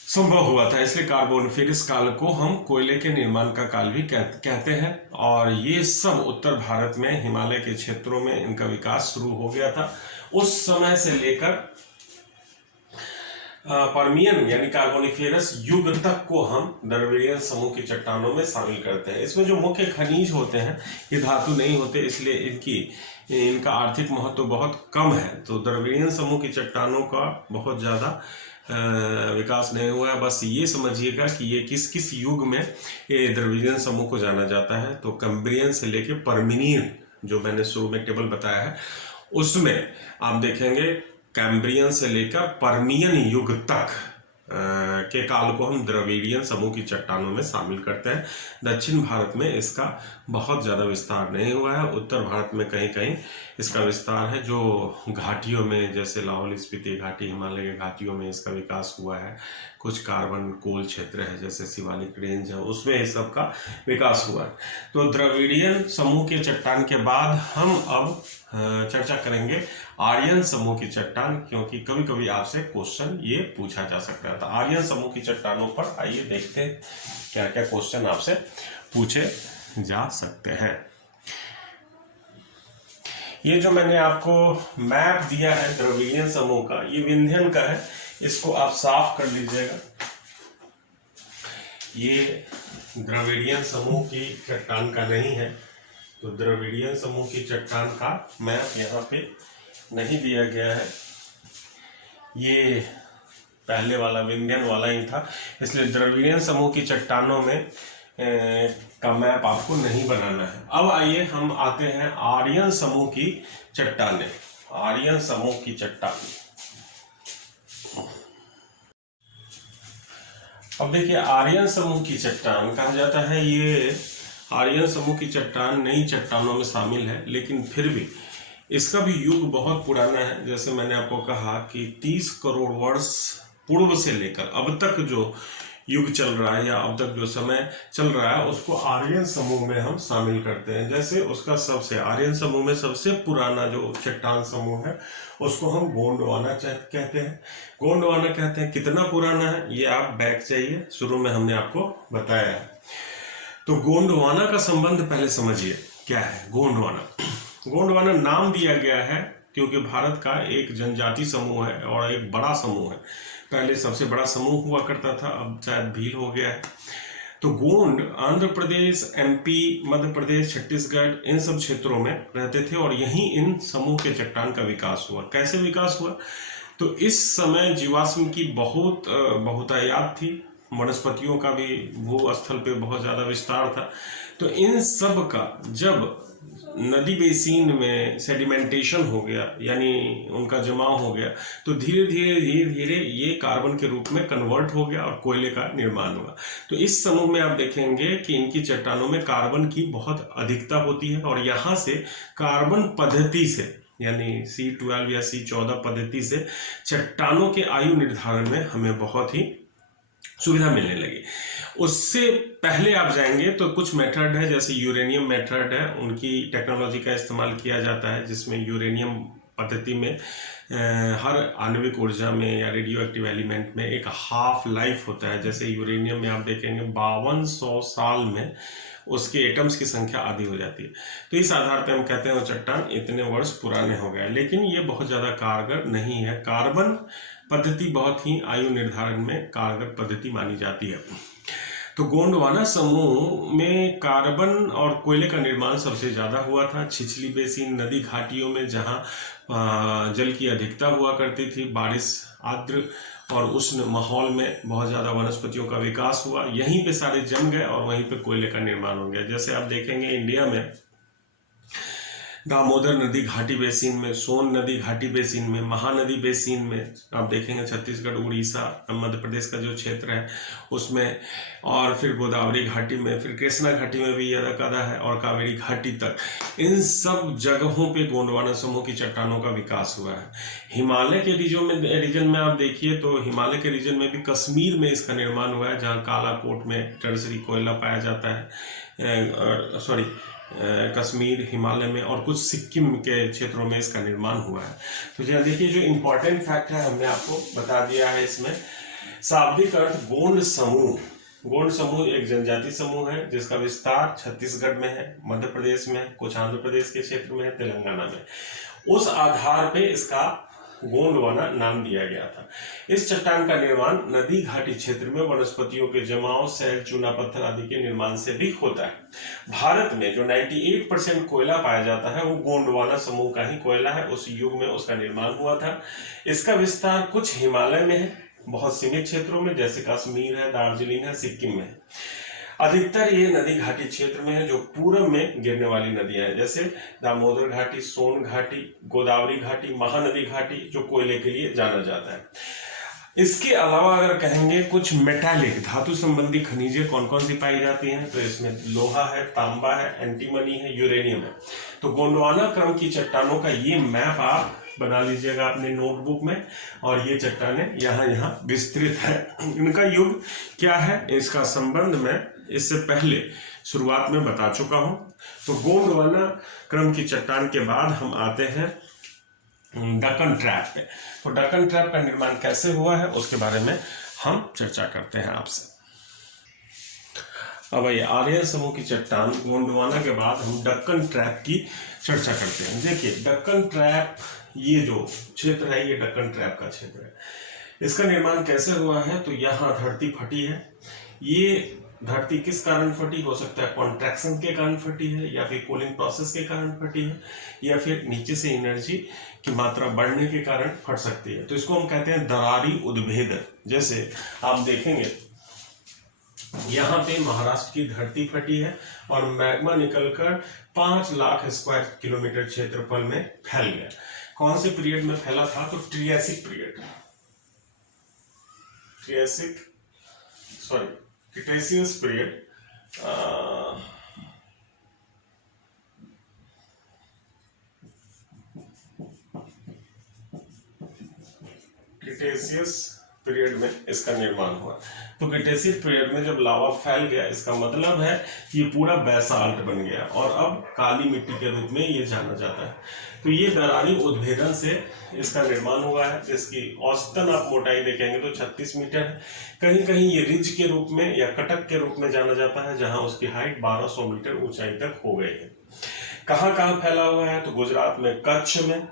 संभव हुआ था, इसलिए कार्बोनिफेरस काल को हम कोयले के निर्माण का काल भी कहते हैं। और ये सब उत्तर भारत में हिमालय के क्षेत्रों में इनका विकास शुरू हो गया था। उस समय से लेकर पर्मियन यानी कार्बोनिफेरस युग तक को हम द्रविड़ियन समूह की चट्टानों में शामिल करते हैं। इसमें जो मुख्य खनिज होते हैं ये धातु नहीं होते, इसलिए इनका आर्थिक महत्व तो बहुत कम है। तो द्रविड़ियन समूह की चट्टानों का बहुत ज़्यादा विकास नहीं हुआ है। बस ये समझिएगा कि ये किस किस युग में ये द्रविड़ियन समूह को जाना जाता है। तो कैम्ब्रियन से लेके पर्मियन, जो मैंने शुरू में टेबल बताया है, उसमें आप देखेंगे कैम्ब्रियन से लेकर पर्मियन युग तक के काल को हम द्रविड़ियन समूह की चट्टानों में शामिल करते हैं। दक्षिण भारत में इसका बहुत ज़्यादा विस्तार नहीं हुआ है। उत्तर भारत में कहीं कहीं इसका विस्तार है, जो घाटियों में, जैसे लाहौल स्पीति घाटी, हिमालय के घाटियों में इसका विकास हुआ है। कुछ कार्बन कोल क्षेत्र है जैसे शिवालिक रेंज है, उसमें इस सब का विकास हुआ है। तो द्रविड़ियन समूह के चट्टान के बाद हम अब चर्चा करेंगे आर्यन समूह की चट्टान, क्योंकि कभी कभी आपसे क्वेश्चन ये पूछा जा सकता है। तो आर्यन समूह की चट्टानों पर आइए देखते हैं क्या क्या क्वेश्चन आपसे पूछे जा सकते हैं। ये जो मैंने आपको मैप दिया है द्रविड़ियन समूह का, ये विंध्यन का है, इसको आप साफ कर लीजिएगा। ये द्रविड़ियन समूह की चट्टान का नहीं है, तो द्रविड़ियन समूह की चट्टान का मैप यहाँ पे नहीं दिया गया है। ये पहले वाला विंध्यन वाला ही था, इसलिए द्रविड़ियन समूह की चट्टानों में का मैप आपको नहीं बनाना है। अब आइए हम आते हैं आर्यन समूह की चट्टानें। आर्यन समूह की चट्टान, अब देखिए आर्यन समूह की चट्टान कहा जाता है। ये आर्यन समूह की चट्टान नई चट्टानों में शामिल है, लेकिन फिर भी इसका भी युग बहुत पुराना है। जैसे मैंने आपको कहा कि 30 करोड़ वर्ष पूर्व से लेकर अब तक जो युग चल रहा है या अब तक जो समय चल रहा है, उसको आर्यन समूह में हम शामिल करते हैं। जैसे उसका सबसे आर्यन समूह में सबसे पुराना जो चट्टान समूह है उसको हम गोंडवाना कहते हैं। गोंडवाना कहते हैं। कितना पुराना है ये आप बैक जाइए, शुरू में हमने आपको बताया है। तो गोंडवाना का संबंध पहले समझिए क्या है। गोंडवाना नाम दिया गया है क्योंकि भारत का एक जनजाति समूह है और एक बड़ा समूह है। पहले सबसे बड़ा समूह हुआ करता था, अब शायद भील हो गया है। तो गोंड आंध्र प्रदेश, एमपी, मध्य प्रदेश, छत्तीसगढ़, इन सब क्षेत्रों में रहते थे और यहीं इन समूह के चट्टान का विकास हुआ। कैसे विकास हुआ? तो इस समय जीवाश्म की बहुतायात थी, वनस्पतियों का भी भूस्थल पे बहुत ज़्यादा विस्तार था। तो इन सब का जब नदी बेसिन में सेडिमेंटेशन हो गया, यानी उनका जमाव हो गया, तो धीरे धीरे ये कार्बन के रूप में कन्वर्ट हो गया और कोयले का निर्माण हुआ। तो इस समूह में आप देखेंगे कि इनकी चट्टानों में कार्बन की बहुत अधिकता होती है और यहाँ से कार्बन पद्धति से, यानी C12 या C14 पद्धति से चट्टानों के आयु निर्धारण में हमें बहुत ही सुविधा मिलने लगी। उससे पहले आप जाएंगे तो कुछ मेथड है, जैसे यूरेनियम मेथड है, उनकी टेक्नोलॉजी का इस्तेमाल किया जाता है, जिसमें यूरेनियम पद्धति में हर आणविक ऊर्जा में या रेडियो एक्टिव एलिमेंट में एक हाफ लाइफ होता है। जैसे यूरेनियम में आप देखेंगे 5200 साल में उसके एटम्स की संख्या आधी हो जाती है। तो इस आधार पे हम कहते हैं वो चट्टान इतने वर्ष पुराने हो गए। लेकिन ये बहुत ज़्यादा कारगर नहीं है। कार्बन पद्धति बहुत ही आयु निर्धारण में कारगर पद्धति मानी जाती है। तो गोंडवाना समूह में कार्बन और कोयले का निर्माण सबसे ज़्यादा हुआ था। छिछली बेसिन नदी घाटियों में जहाँ जल की अधिकता हुआ करती थी, बारिश आर्द्र और उष्ण माहौल में बहुत ज़्यादा वनस्पतियों का विकास हुआ, यहीं पे सारे जम गए और वहीं पे कोयले का निर्माण हो गया। जैसे आप देखेंगे इंडिया में दामोदर नदी घाटी बेसिन में, सोन नदी घाटी बेसिन में, महानदी बेसिन में आप देखेंगे छत्तीसगढ़, उड़ीसा, मध्य प्रदेश का जो क्षेत्र है उसमें, और फिर गोदावरी घाटी में, फिर कृष्णा घाटी में भी यदाकदा है और कावेरी घाटी तक। इन सब जगहों पे गोंडवाना समूह की चट्टानों का विकास हुआ है। हिमालय के रीजन में आप देखिए तो हिमालय के रीजन में भी कश्मीर में इसका निर्माण हुआ है, जहाँ कालाकोट में टर्सरी कोयला पाया जाता है। कश्मीर, हिमालय में और कुछ सिक्किम के क्षेत्रों में इसका निर्माण हुआ है। तो जरा देखिए, जो इम्पोर्टेंट फैक्ट है हमने आपको बता दिया है इसमें। शाब्दिक अर्थ गोंड समूह। गोंड समूह एक जनजाति समूह है जिसका विस्तार छत्तीसगढ़ में है, मध्य प्रदेश में, कुछ आंध्र प्रदेश के क्षेत्र में है, तेलंगाना में। उस आधार पे इसका गोंडवाना नाम दिया गया था। इस चट्टान का निर्माण नदी घाटी क्षेत्र में वनस्पतियों के जमाव, सैल, चूना पत्थर आदि के निर्माण से भी होता है। भारत में जो 98% कोयला पाया जाता है वो गोंडवाना समूह का ही कोयला है। उस युग में उसका निर्माण हुआ था। इसका विस्तार कुछ हिमालय में है, बहुत सीमित क्षेत्रों में, जैसे कश्मीर है, दार्जिलिंग है, सिक्किम में है। अधिकतर ये नदी घाटी क्षेत्र में है जो पूर्व में गिरने वाली नदियां हैं, जैसे दामोदर घाटी, सोन घाटी, गोदावरी घाटी, महानदी घाटी, जो कोयले के लिए जाना जाता है। इसके अलावा अगर कहेंगे कुछ मेटालिक धातु संबंधी खनिजें कौन कौन सी पाई जाती हैं, तो इसमें लोहा है, तांबा है, एंटीमनी है, यूरेनियम है। तो गोंडवाना क्रम की चट्टानों का ये मैप आप बना लीजिएगा अपने नोटबुक में, और ये चट्टानें यहाँ विस्तृत है। इनका युग क्या है, इसका संबंध मैं इससे पहले शुरुआत में बता चुका हूं। तो गोंडवाना क्रम की चट्टान के बाद हम आते हैं डक्कन ट्रैप पे। तो डक्कन ट्रैप का निर्माण कैसे हुआ है उसके बारे में हम चर्चा करते हैं आपसे। अब ये आर्यन समूह की चट्टान गोंडवाना के बाद हम डक्कन ट्रैप की चर्चा करते हैं। देखिए, डक्कन ट्रैप ये जो क्षेत्र है ये डक्कन ट्रैप का क्षेत्र है। इसका निर्माण कैसे हुआ है, तो यहाँ धरती फटी है। ये धरती किस कारण फटी, हो सकता है कॉन्ट्रैक्शन के कारण फटी है, या फिर कूलिंग प्रोसेस के कारण फटी है, या फिर नीचे से एनर्जी की मात्रा बढ़ने के कारण फट सकती है। तो इसको हम कहते हैं दरारी उद्भेदन। जैसे आप देखेंगे यहाँ पे महाराष्ट्र की धरती फटी है और मैग्मा निकलकर 5 लाख स्क्वायर किलोमीटर क्षेत्रफल में फैल गया। कौन से पीरियड में फैला था, तो Triassic period, Cretaceous period, Cretaceous period में इसका निर्माण हुआ। तो क्रिटेशियस पीरियड में जब लावा फैल गया, इसका मतलब है कि ये पूरा बैसाल्ट बन गया और अब काली मिट्टी के रूप में ये जाना जाता है। तो ये दरारी उद्भेदन से इसका निर्माण हुआ है, जिसकी औसतन आप मोटाई देखेंगे तो 36 मीटर है। कहीं कहीं ये रिज के रूप में या कटक के रूप में जाना जाता है, जहां उसकी हाइट 1200 मीटर ऊंचाई तक हो गई है। कहाँ कहाँ फैला हुआ है, तो गुजरात में कच्छ में,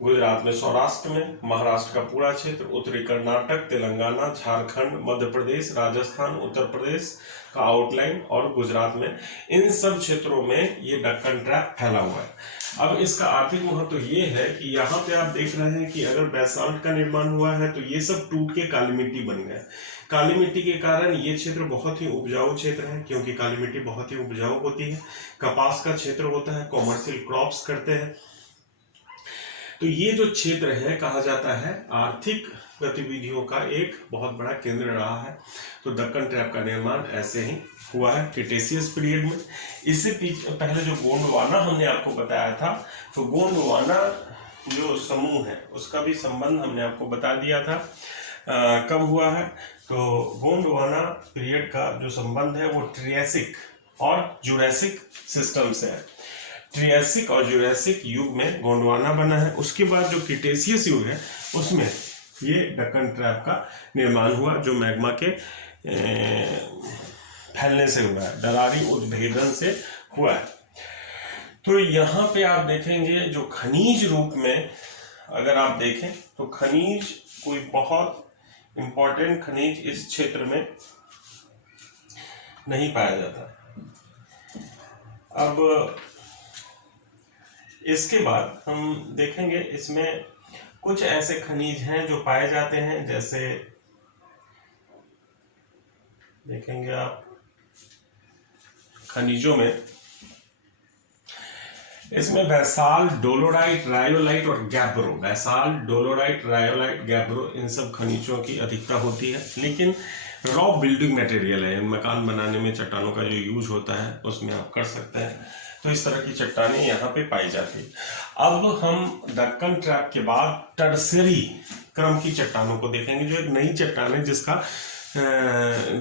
गुजरात में सौराष्ट्र में, महाराष्ट्र का पूरा क्षेत्र, उत्तरी कर्नाटक, तेलंगाना, झारखंड, मध्य प्रदेश, राजस्थान, उत्तर प्रदेश का आउटलाइन और गुजरात में, इन सब क्षेत्रों में ये डक्कन ट्रैप फैला हुआ है। अब इसका आर्थिक महत्व ये है कि यहाँ पे आप देख रहे हैं कि अगर बैसाल्ट का निर्माण हुआ है तो ये सब टूट के काली मिट्टी बन गया। काली मिट्टी के कारण ये क्षेत्र बहुत ही उपजाऊ क्षेत्र है, क्योंकि काली मिट्टी बहुत ही उपजाऊ होती है। कपास का क्षेत्र होता है, कॉमर्शियल क्रॉप्स करते हैं। तो ये जो क्षेत्र है कहा जाता है आर्थिक गतिविधियों का एक बहुत बड़ा केंद्र रहा है। तो दक्कन ट्रैप का निर्माण ऐसे ही हुआ है क्रिटेशियस पीरियड में। इससे पहले जो गोंडवाना हमने आपको बताया था, तो गोंडवाना जो समूह है उसका भी संबंध हमने आपको बता दिया था। कब हुआ है, तो गोंडवाना पीरियड का जो संबंध है वो ट्रियासिक और जुरासिक सिस्टम से है। ट्रियासिक और जुरासिक युग में गोंडवाना बना है। उसके बाद जो क्रिटेशियस युग है उसमें ये दक्कन ट्रैप का निर्माण हुआ, जो मैग्मा के फैलने से हुआ है, दरारी उद्भेदन से हुआ है। तो यहाँ पे आप देखेंगे जो खनिज रूप में अगर आप देखें तो खनिज कोई बहुत इंपॉर्टेंट खनिज इस क्षेत्र में नहीं पाया जाता। अब इसके बाद हम देखेंगे इसमें कुछ ऐसे खनिज हैं जो पाए जाते हैं, जैसे देखेंगे आप खनिजों में इसमें बैसाल्ट, डोलोराइट, रायोलाइट और gabbro, basalt, dolerite, rhyolite, gabbro, इन सब खनिजों की अधिकता होती है। लेकिन रॉ बिल्डिंग मटेरियल है, मकान बनाने में चट्टानों का जो यूज होता है उसमें आप कर सकते हैं। तो इस तरह की चट्टानें यहाँ पे पाई जाती है। अब हम दक्कन ट्रैप के बाद टर्सरी क्रम की चट्टानों को देखेंगे, जो एक नई चट्टान है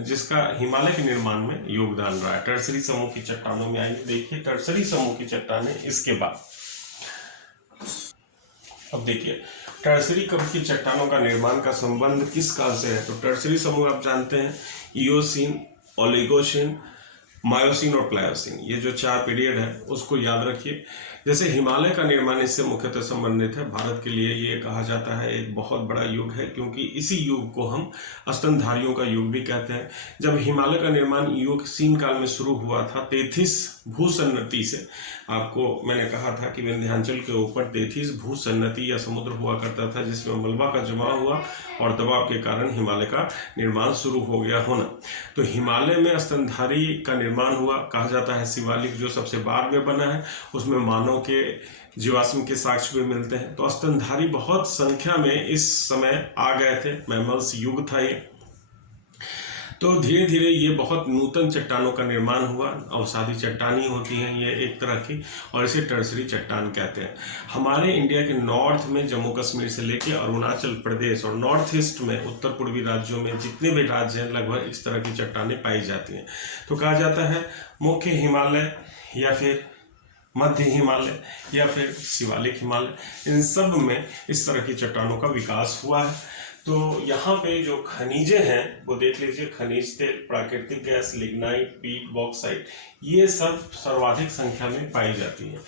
जिसका हिमालय के निर्माण में योगदान रहा है। टर्सरी समूह की चट्टानों में आइए देखिए टर्सरी समूह की चट्टानें। इसके बाद अब देखिए टर्सरी क्रम की चट्टानों का निर्माण का संबंध किस काल से है। तो टर्सरी समूह आप जानते हैं इयोसीन, ओलिगोसीन, मायोसीन और प्लायोसीन, ये जो 4 पीरियड है उसको याद रखिए। जैसे हिमालय का निर्माण इससे मुख्यतः संबंधित है। भारत के लिए ये कहा जाता है एक बहुत बड़ा युग है, क्योंकि इसी युग को हम स्तनधारियों का युग भी कहते हैं। जब हिमालय का निर्माण इयोसीन काल में शुरू हुआ था तेथिस भूसन्नति से, आपको मैंने कहा था कि विंध्याचल के ऊपर तेथिस भूसन्नति या समुद्र हुआ करता था, जिसमें मलबा का जमाव हुआ और दबाव के कारण हिमालय का निर्माण शुरू हो गया होना। तो हिमालय में स्तनधारी का निर्माण हुआ। कहा जाता है शिवालिक जो सबसे बाद में बना है उसमें मानव के जीवाश्म के साक्ष्य भी मिलते हैं। तो स्तनधारी बहुत संख्या में इस समय आ गए थे, मैमल्स युग था ये। तो धीरे धीरे ये बहुत नूतन चट्टानों का निर्माण हुआ। अवसादी चट्टान ही होती हैं ये एक तरह की, और इसे टर्सरी चट्टान कहते हैं। हमारे इंडिया के नॉर्थ में जम्मू कश्मीर से लेकर अरुणाचल प्रदेश और नॉर्थ ईस्ट में उत्तर पूर्वी राज्यों में जितने भी राज्य हैं लगभग इस तरह की चट्टानें पाई जाती हैं। तो कहा जाता है मुख्य हिमालय या फिर मध्य हिमालय या फिर शिवालिक हिमालय, इन सब में इस तरह की चट्टानों का विकास हुआ है। तो यहाँ पे जो खनिजें हैं वो देख लीजिए, खनिज तेल, प्राकृतिक गैस, लिग्नाइट, पीट, बॉक्साइट, ये सब सर्वाधिक संख्या में पाई जाती है,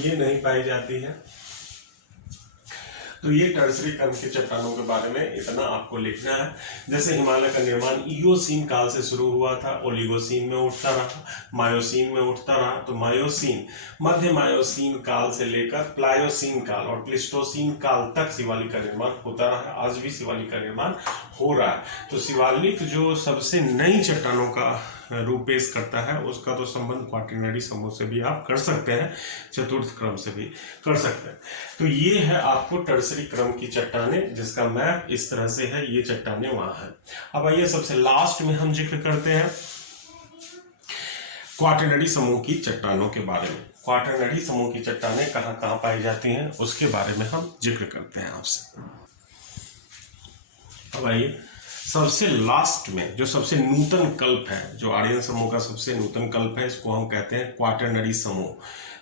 ये नहीं पाई जाती है। तो ये टर्सरी क्रम की चट्टानों के बारे में इतना आपको लिखना है। जैसे हिमालय का निर्माण इयोसीन काल से शुरू हुआ था, ओलिगोसीन में उठता रहा, मायोसीन में उठता रहा। तो मायोसीन, मध्य मायोसीन काल से लेकर प्लायोसीन काल और प्लिस्टोसीन काल तक शिवालिक का निर्माण होता रहा। आज भी शिवालिक का निर्माण हो रहा है। तो शिवालिक जो सबसे नई चट्टानों का रूप पेश करता है उसका तो संबंध क्वाटरनरी समूह से भी आप कर सकते हैं, चतुर्थ क्रम से भी कर सकते हैं। तो ये है आपको टर्सरी क्रम की चट्टानें, जिसका मैप इस तरह से है, ये चट्टानें वहां है। अब आइए सबसे लास्ट में हम जिक्र करते हैं क्वाटरनरी समूह की चट्टानों के बारे में। क्वाटरनरी समूह की चट्टानें कहाँ कहाँ पाई जाती हैं उसके बारे में हम जिक्र करते हैं आपसे। अब आइए सबसे लास्ट में जो सबसे नूतन कल्प है, जो आर्यन समूह का सबसे नूतन कल्प है, इसको हम कहते हैं क्वाटरनरी समूह।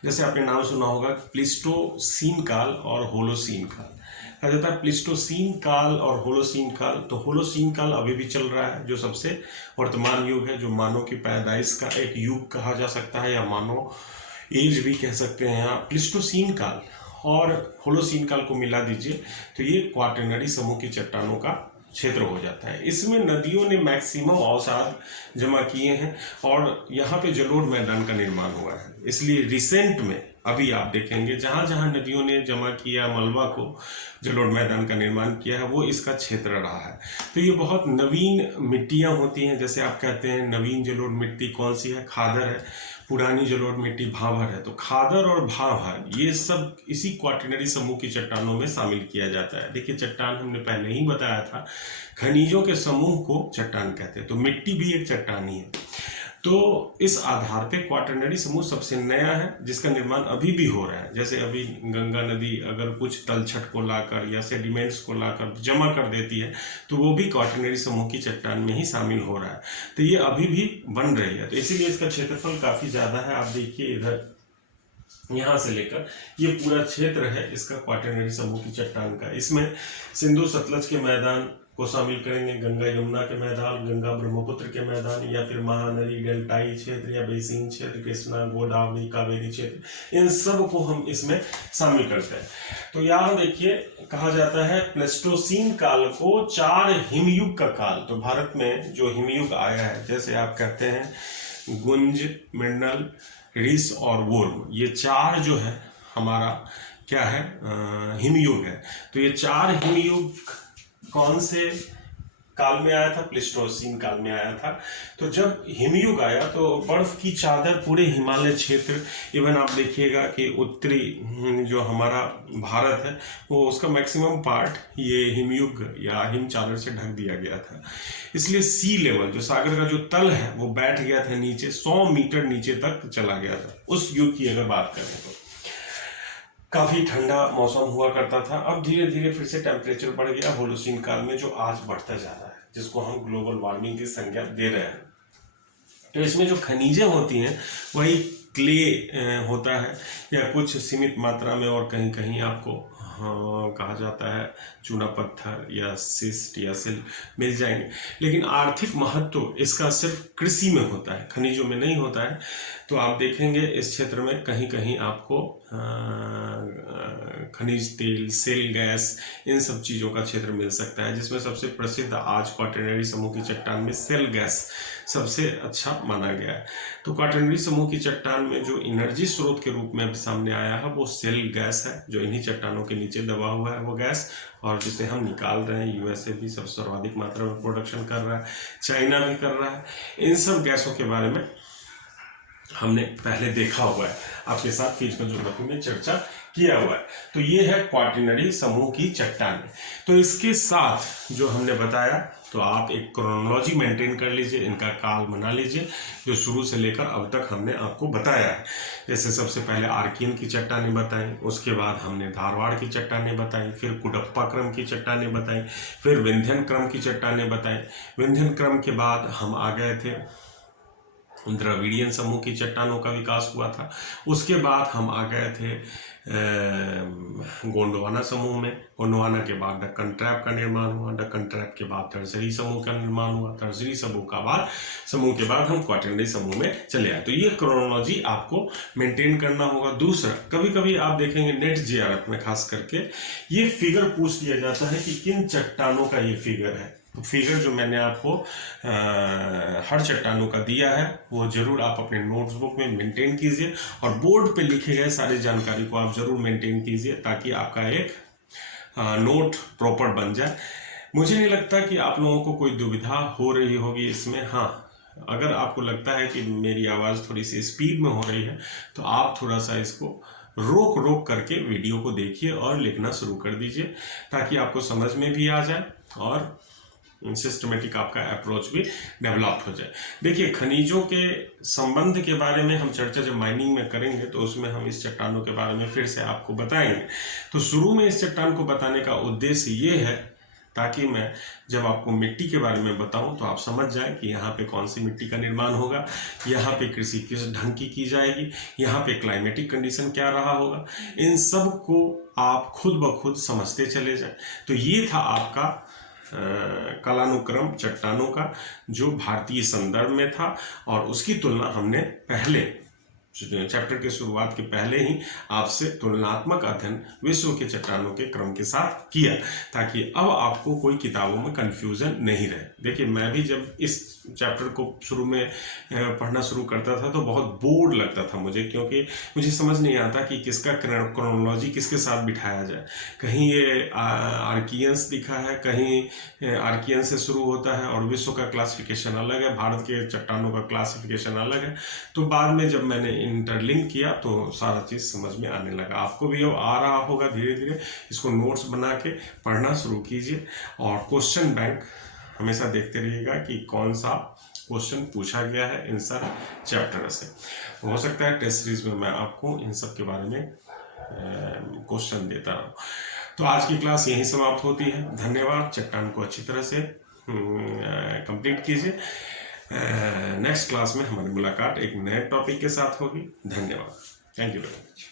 जैसे आपने नाम सुना होगा प्लिस्टोसीन काल और होलोसीन काल। कहा जाता है प्लिस्टोसीन काल और होलोसीन काल। तो होलोसीन काल अभी भी चल रहा है, जो सबसे वर्तमान युग है, जो मानव की पैदाइश का एक युग कहा जा सकता है, या मानव एज भी कह सकते हैं। यहाँ प्लिस्टोसीन काल और होलोसीन काल को मिला दीजिए तो ये क्वाटरनरी समूह की चट्टानों का क्षेत्र हो जाता है। इसमें नदियों ने मैक्सिमम अवसाद जमा किए हैं और यहाँ पे जलोढ़ मैदान का निर्माण हुआ है। इसलिए रिसेंट में अभी आप देखेंगे जहाँ जहाँ नदियों ने जमा किया मलबा को, जलोढ़ मैदान का निर्माण किया है, वो इसका क्षेत्र रहा है। तो ये बहुत नवीन मिट्टियाँ होती हैं। जैसे आप कहते हैं नवीन जलोढ़ मिट्टी कौन सी है, खादर है। पुरानी जलोढ़ मिट्टी भाभर है। तो खादर और भाभर ये सब इसी क्वाटरनरी समूह की चट्टानों में शामिल किया जाता है। देखिए चट्टान हमने पहले ही बताया था, खनिजों के समूह को चट्टान कहते हैं। तो मिट्टी भी एक चट्टान ही है। तो इस आधार पे क्वाटरनरी समूह सबसे नया है, जिसका निर्माण अभी भी हो रहा है। जैसे अभी गंगा नदी अगर कुछ तलछट को लाकर या सेडिमेंट्स को लाकर जमा कर देती है तो वो भी क्वाटरनरी समूह की चट्टान में ही शामिल हो रहा है। तो ये अभी भी बन रही है, तो इसीलिए इसका क्षेत्रफल काफ़ी ज़्यादा है। आप देखिए इधर यहाँ से लेकर ये पूरा क्षेत्र है इसका क्वाटरनरी समूह की चट्टान का। इसमें सिंधु सतलज के मैदान को शामिल करेंगे, गंगा यमुना के मैदान, गंगा ब्रह्मपुत्र के मैदान, या फिर महानदी डेल्टाई क्षेत्र या बेसिन क्षेत्र, कृष्णा गोदावरी कावेरी क्षेत्र, इन सब को हम इसमें शामिल करते हैं। तो यहाँ देखिए कहा जाता है प्लेस्टोसीन काल को 4 हिमयुग का काल। तो भारत में जो हिमयुग आया है, जैसे आप कहते हैं गुंज, मिर्नल, रिस और वोर्म, ये 4 जो है हमारा क्या है हिमयुग है। तो ये 4 हिमयुग कौन से काल में आया था? प्लेस्टोसीन काल में आया था। तो जब हिमयुग आया तो बर्फ की चादर पूरे हिमालय क्षेत्र, इवन आप देखिएगा कि उत्तरी जो हमारा भारत है वो उसका मैक्सिमम पार्ट ये हिमयुग या हिम चादर से ढक दिया गया था। इसलिए सी लेवल जो सागर का जो तल है वो बैठ गया था नीचे, 100 मीटर नीचे तक चला गया था। उस युग की अगर बात करें तो काफी ठंडा मौसम हुआ करता था। अब धीरे धीरे फिर से टेम्परेचर बढ़ गया होलोसीन काल में, जो आज बढ़ता जा रहा है, जिसको हम ग्लोबल वार्मिंग की संज्ञा दे रहे हैं। तो इसमें जो खनिजें होती हैं वही क्ले होता है या कुछ सीमित मात्रा में, और कहीं कहीं आपको कहा जाता है चूना पत्थर या सिस्ट या सिल मिल जाएंगे। लेकिन आर्थिक महत्व इसका सिर्फ कृषि में होता है, खनिजों में नहीं होता है। तो आप देखेंगे इस क्षेत्र में कहीं कहीं आपको खनिज तेल, सेल गैस, इन सब चीज़ों का क्षेत्र मिल सकता है, जिसमें सबसे प्रसिद्ध आज क्वाटरनरी समूह की चट्टान में सेल गैस सबसे अच्छा माना गया है। तो क्वाटरनरी समूह की चट्टान में जो एनर्जी स्रोत के रूप में सामने आया है वो सेल गैस है, जो इन्हीं चट्टानों के नीचे दबा हुआ है वो गैस, और जिसे हम निकाल रहे हैं। यूएसए भी सबसे सर्वाधिक मात्रा में प्रोडक्शन कर रहा है, चाइना भी कर रहा है। इन सब गैसों के बारे में हमने पहले देखा हुआ है, आपके साथ फिजिकल ज्योग्राफी में चर्चा किया हुआ है। तो ये है क्वाटरनरी समूह की चट्टान। तो इसके साथ जो हमने बताया, तो आप एक क्रोनोलॉजी मेंटेन कर लीजिए, इनका काल बना लीजिए, जो शुरू से लेकर अब तक हमने आपको बताया है। जैसे सबसे पहले आर्कियन की चट्टानें बताई, उसके बाद हमने धारवाड़ की चट्टानें बताई, फिर कुडप्पा क्रम की चट्टानें बताई, फिर विंध्यन क्रम की चट्टानें बताई। विंध्यन क्रम के बाद हम आ गए थे द्रविड़ियन समूह की चट्टानों का विकास हुआ था। उसके बाद हम आ गए थे गोंडवाना समूह में। गोंडवाना के बाद डक्कन ट्रैप का निर्माण हुआ, डक्कन ट्रैप के बाद टर्सरी समूह का निर्माण हुआ, टर्सरी समूह के बाद हम क्वाटरनरी समूह में चले आए। तो ये क्रोनोलॉजी आपको मेंटेन करना होगा। दूसरा, कभी कभी आप देखेंगे नेट जेआरएफ में खास करके ये फिगर पूछ दिया जाता है कि किन चट्टानों का ये फिगर है। तो फिगर जो मैंने आपको हर चट्टानों का दिया है वो जरूर आप अपने नोट्सबुक में मेंटेन कीजिए, और बोर्ड पे लिखे गए सारी जानकारी को आप जरूर मेंटेन कीजिए, ताकि आपका एक नोट प्रॉपर बन जाए। मुझे नहीं लगता कि आप लोगों को कोई दुविधा हो रही होगी इसमें। हाँ, अगर आपको लगता है कि मेरी आवाज़ थोड़ी सी स्पीड में हो रही है तो आप थोड़ा सा इसको रोक करके वीडियो को देखिए और लिखना शुरू कर दीजिए, ताकि आपको समझ में भी आ जाए और सिस्टमेटिक आपका अप्रोच भी डेवलप हो जाए। देखिए, खनिजों के संबंध के बारे में हम चर्चा जब माइनिंग में करेंगे तो उसमें हम इस चट्टानों के बारे में फिर से आपको बताएंगे। तो शुरू में इस चट्टान को बताने का उद्देश्य ये है ताकि मैं जब आपको मिट्टी के बारे में बताऊं तो आप समझ जाएं कि यहाँ पे कौन सी मिट्टी का निर्माण होगा, यहाँ पे कृषि किस ढंग की जाएगी, यहाँ पे क्लाइमेटिक कंडीशन क्या रहा होगा। इन सब को आप खुद ब खुद समझते चले जाएं। तो ये था आपका कालानुक्रम चट्टानों का, जो भारतीय संदर्भ में था, और उसकी तुलना हमने पहले चैप्टर के शुरुआत के पहले ही आपसे तुलनात्मक अध्ययन विश्व के चट्टानों के क्रम के साथ किया, ताकि अब आपको कोई किताबों में कंफ्यूजन नहीं रहे। देखिए, मैं भी जब इस चैप्टर को शुरू में पढ़ना शुरू करता था तो बहुत बोर्ड लगता था मुझे, क्योंकि मुझे समझ नहीं आता कि किसका क्रोनोलॉजी किसके साथ बिठाया जाए। कहीं ये आर्कियंस लिखा है, कहीं आर्कियन से शुरू होता है और विश्व का क्लासिफिकेशन अलग है, भारत के चट्टानों का क्लासिफिकेशन अलग है। तो बाद में जब मैंने इंटरलिंक किया तो सारा चीज़ समझ में आने लगा। आपको भी अब आ रहा होगा धीरे धीरे। इसको नोट्स बना के पढ़ना शुरू कीजिए, और क्वेश्चन बैंक हमेशा देखते रहिएगा कि कौन सा क्वेश्चन पूछा गया है इन सब चैप्टर से। हो सकता है टेस्ट सीरीज में मैं आपको इन सब के बारे में क्वेश्चन देता रहूँ। तो आज की क्लास यहीं समाप्त होती है। धन्यवाद। चट्टान को अच्छी तरह से कंप्लीट कीजिए। नेक्स्ट क्लास में हमारी मुलाकात एक नए टॉपिक के साथ होगी। धन्यवाद। Thank you very much.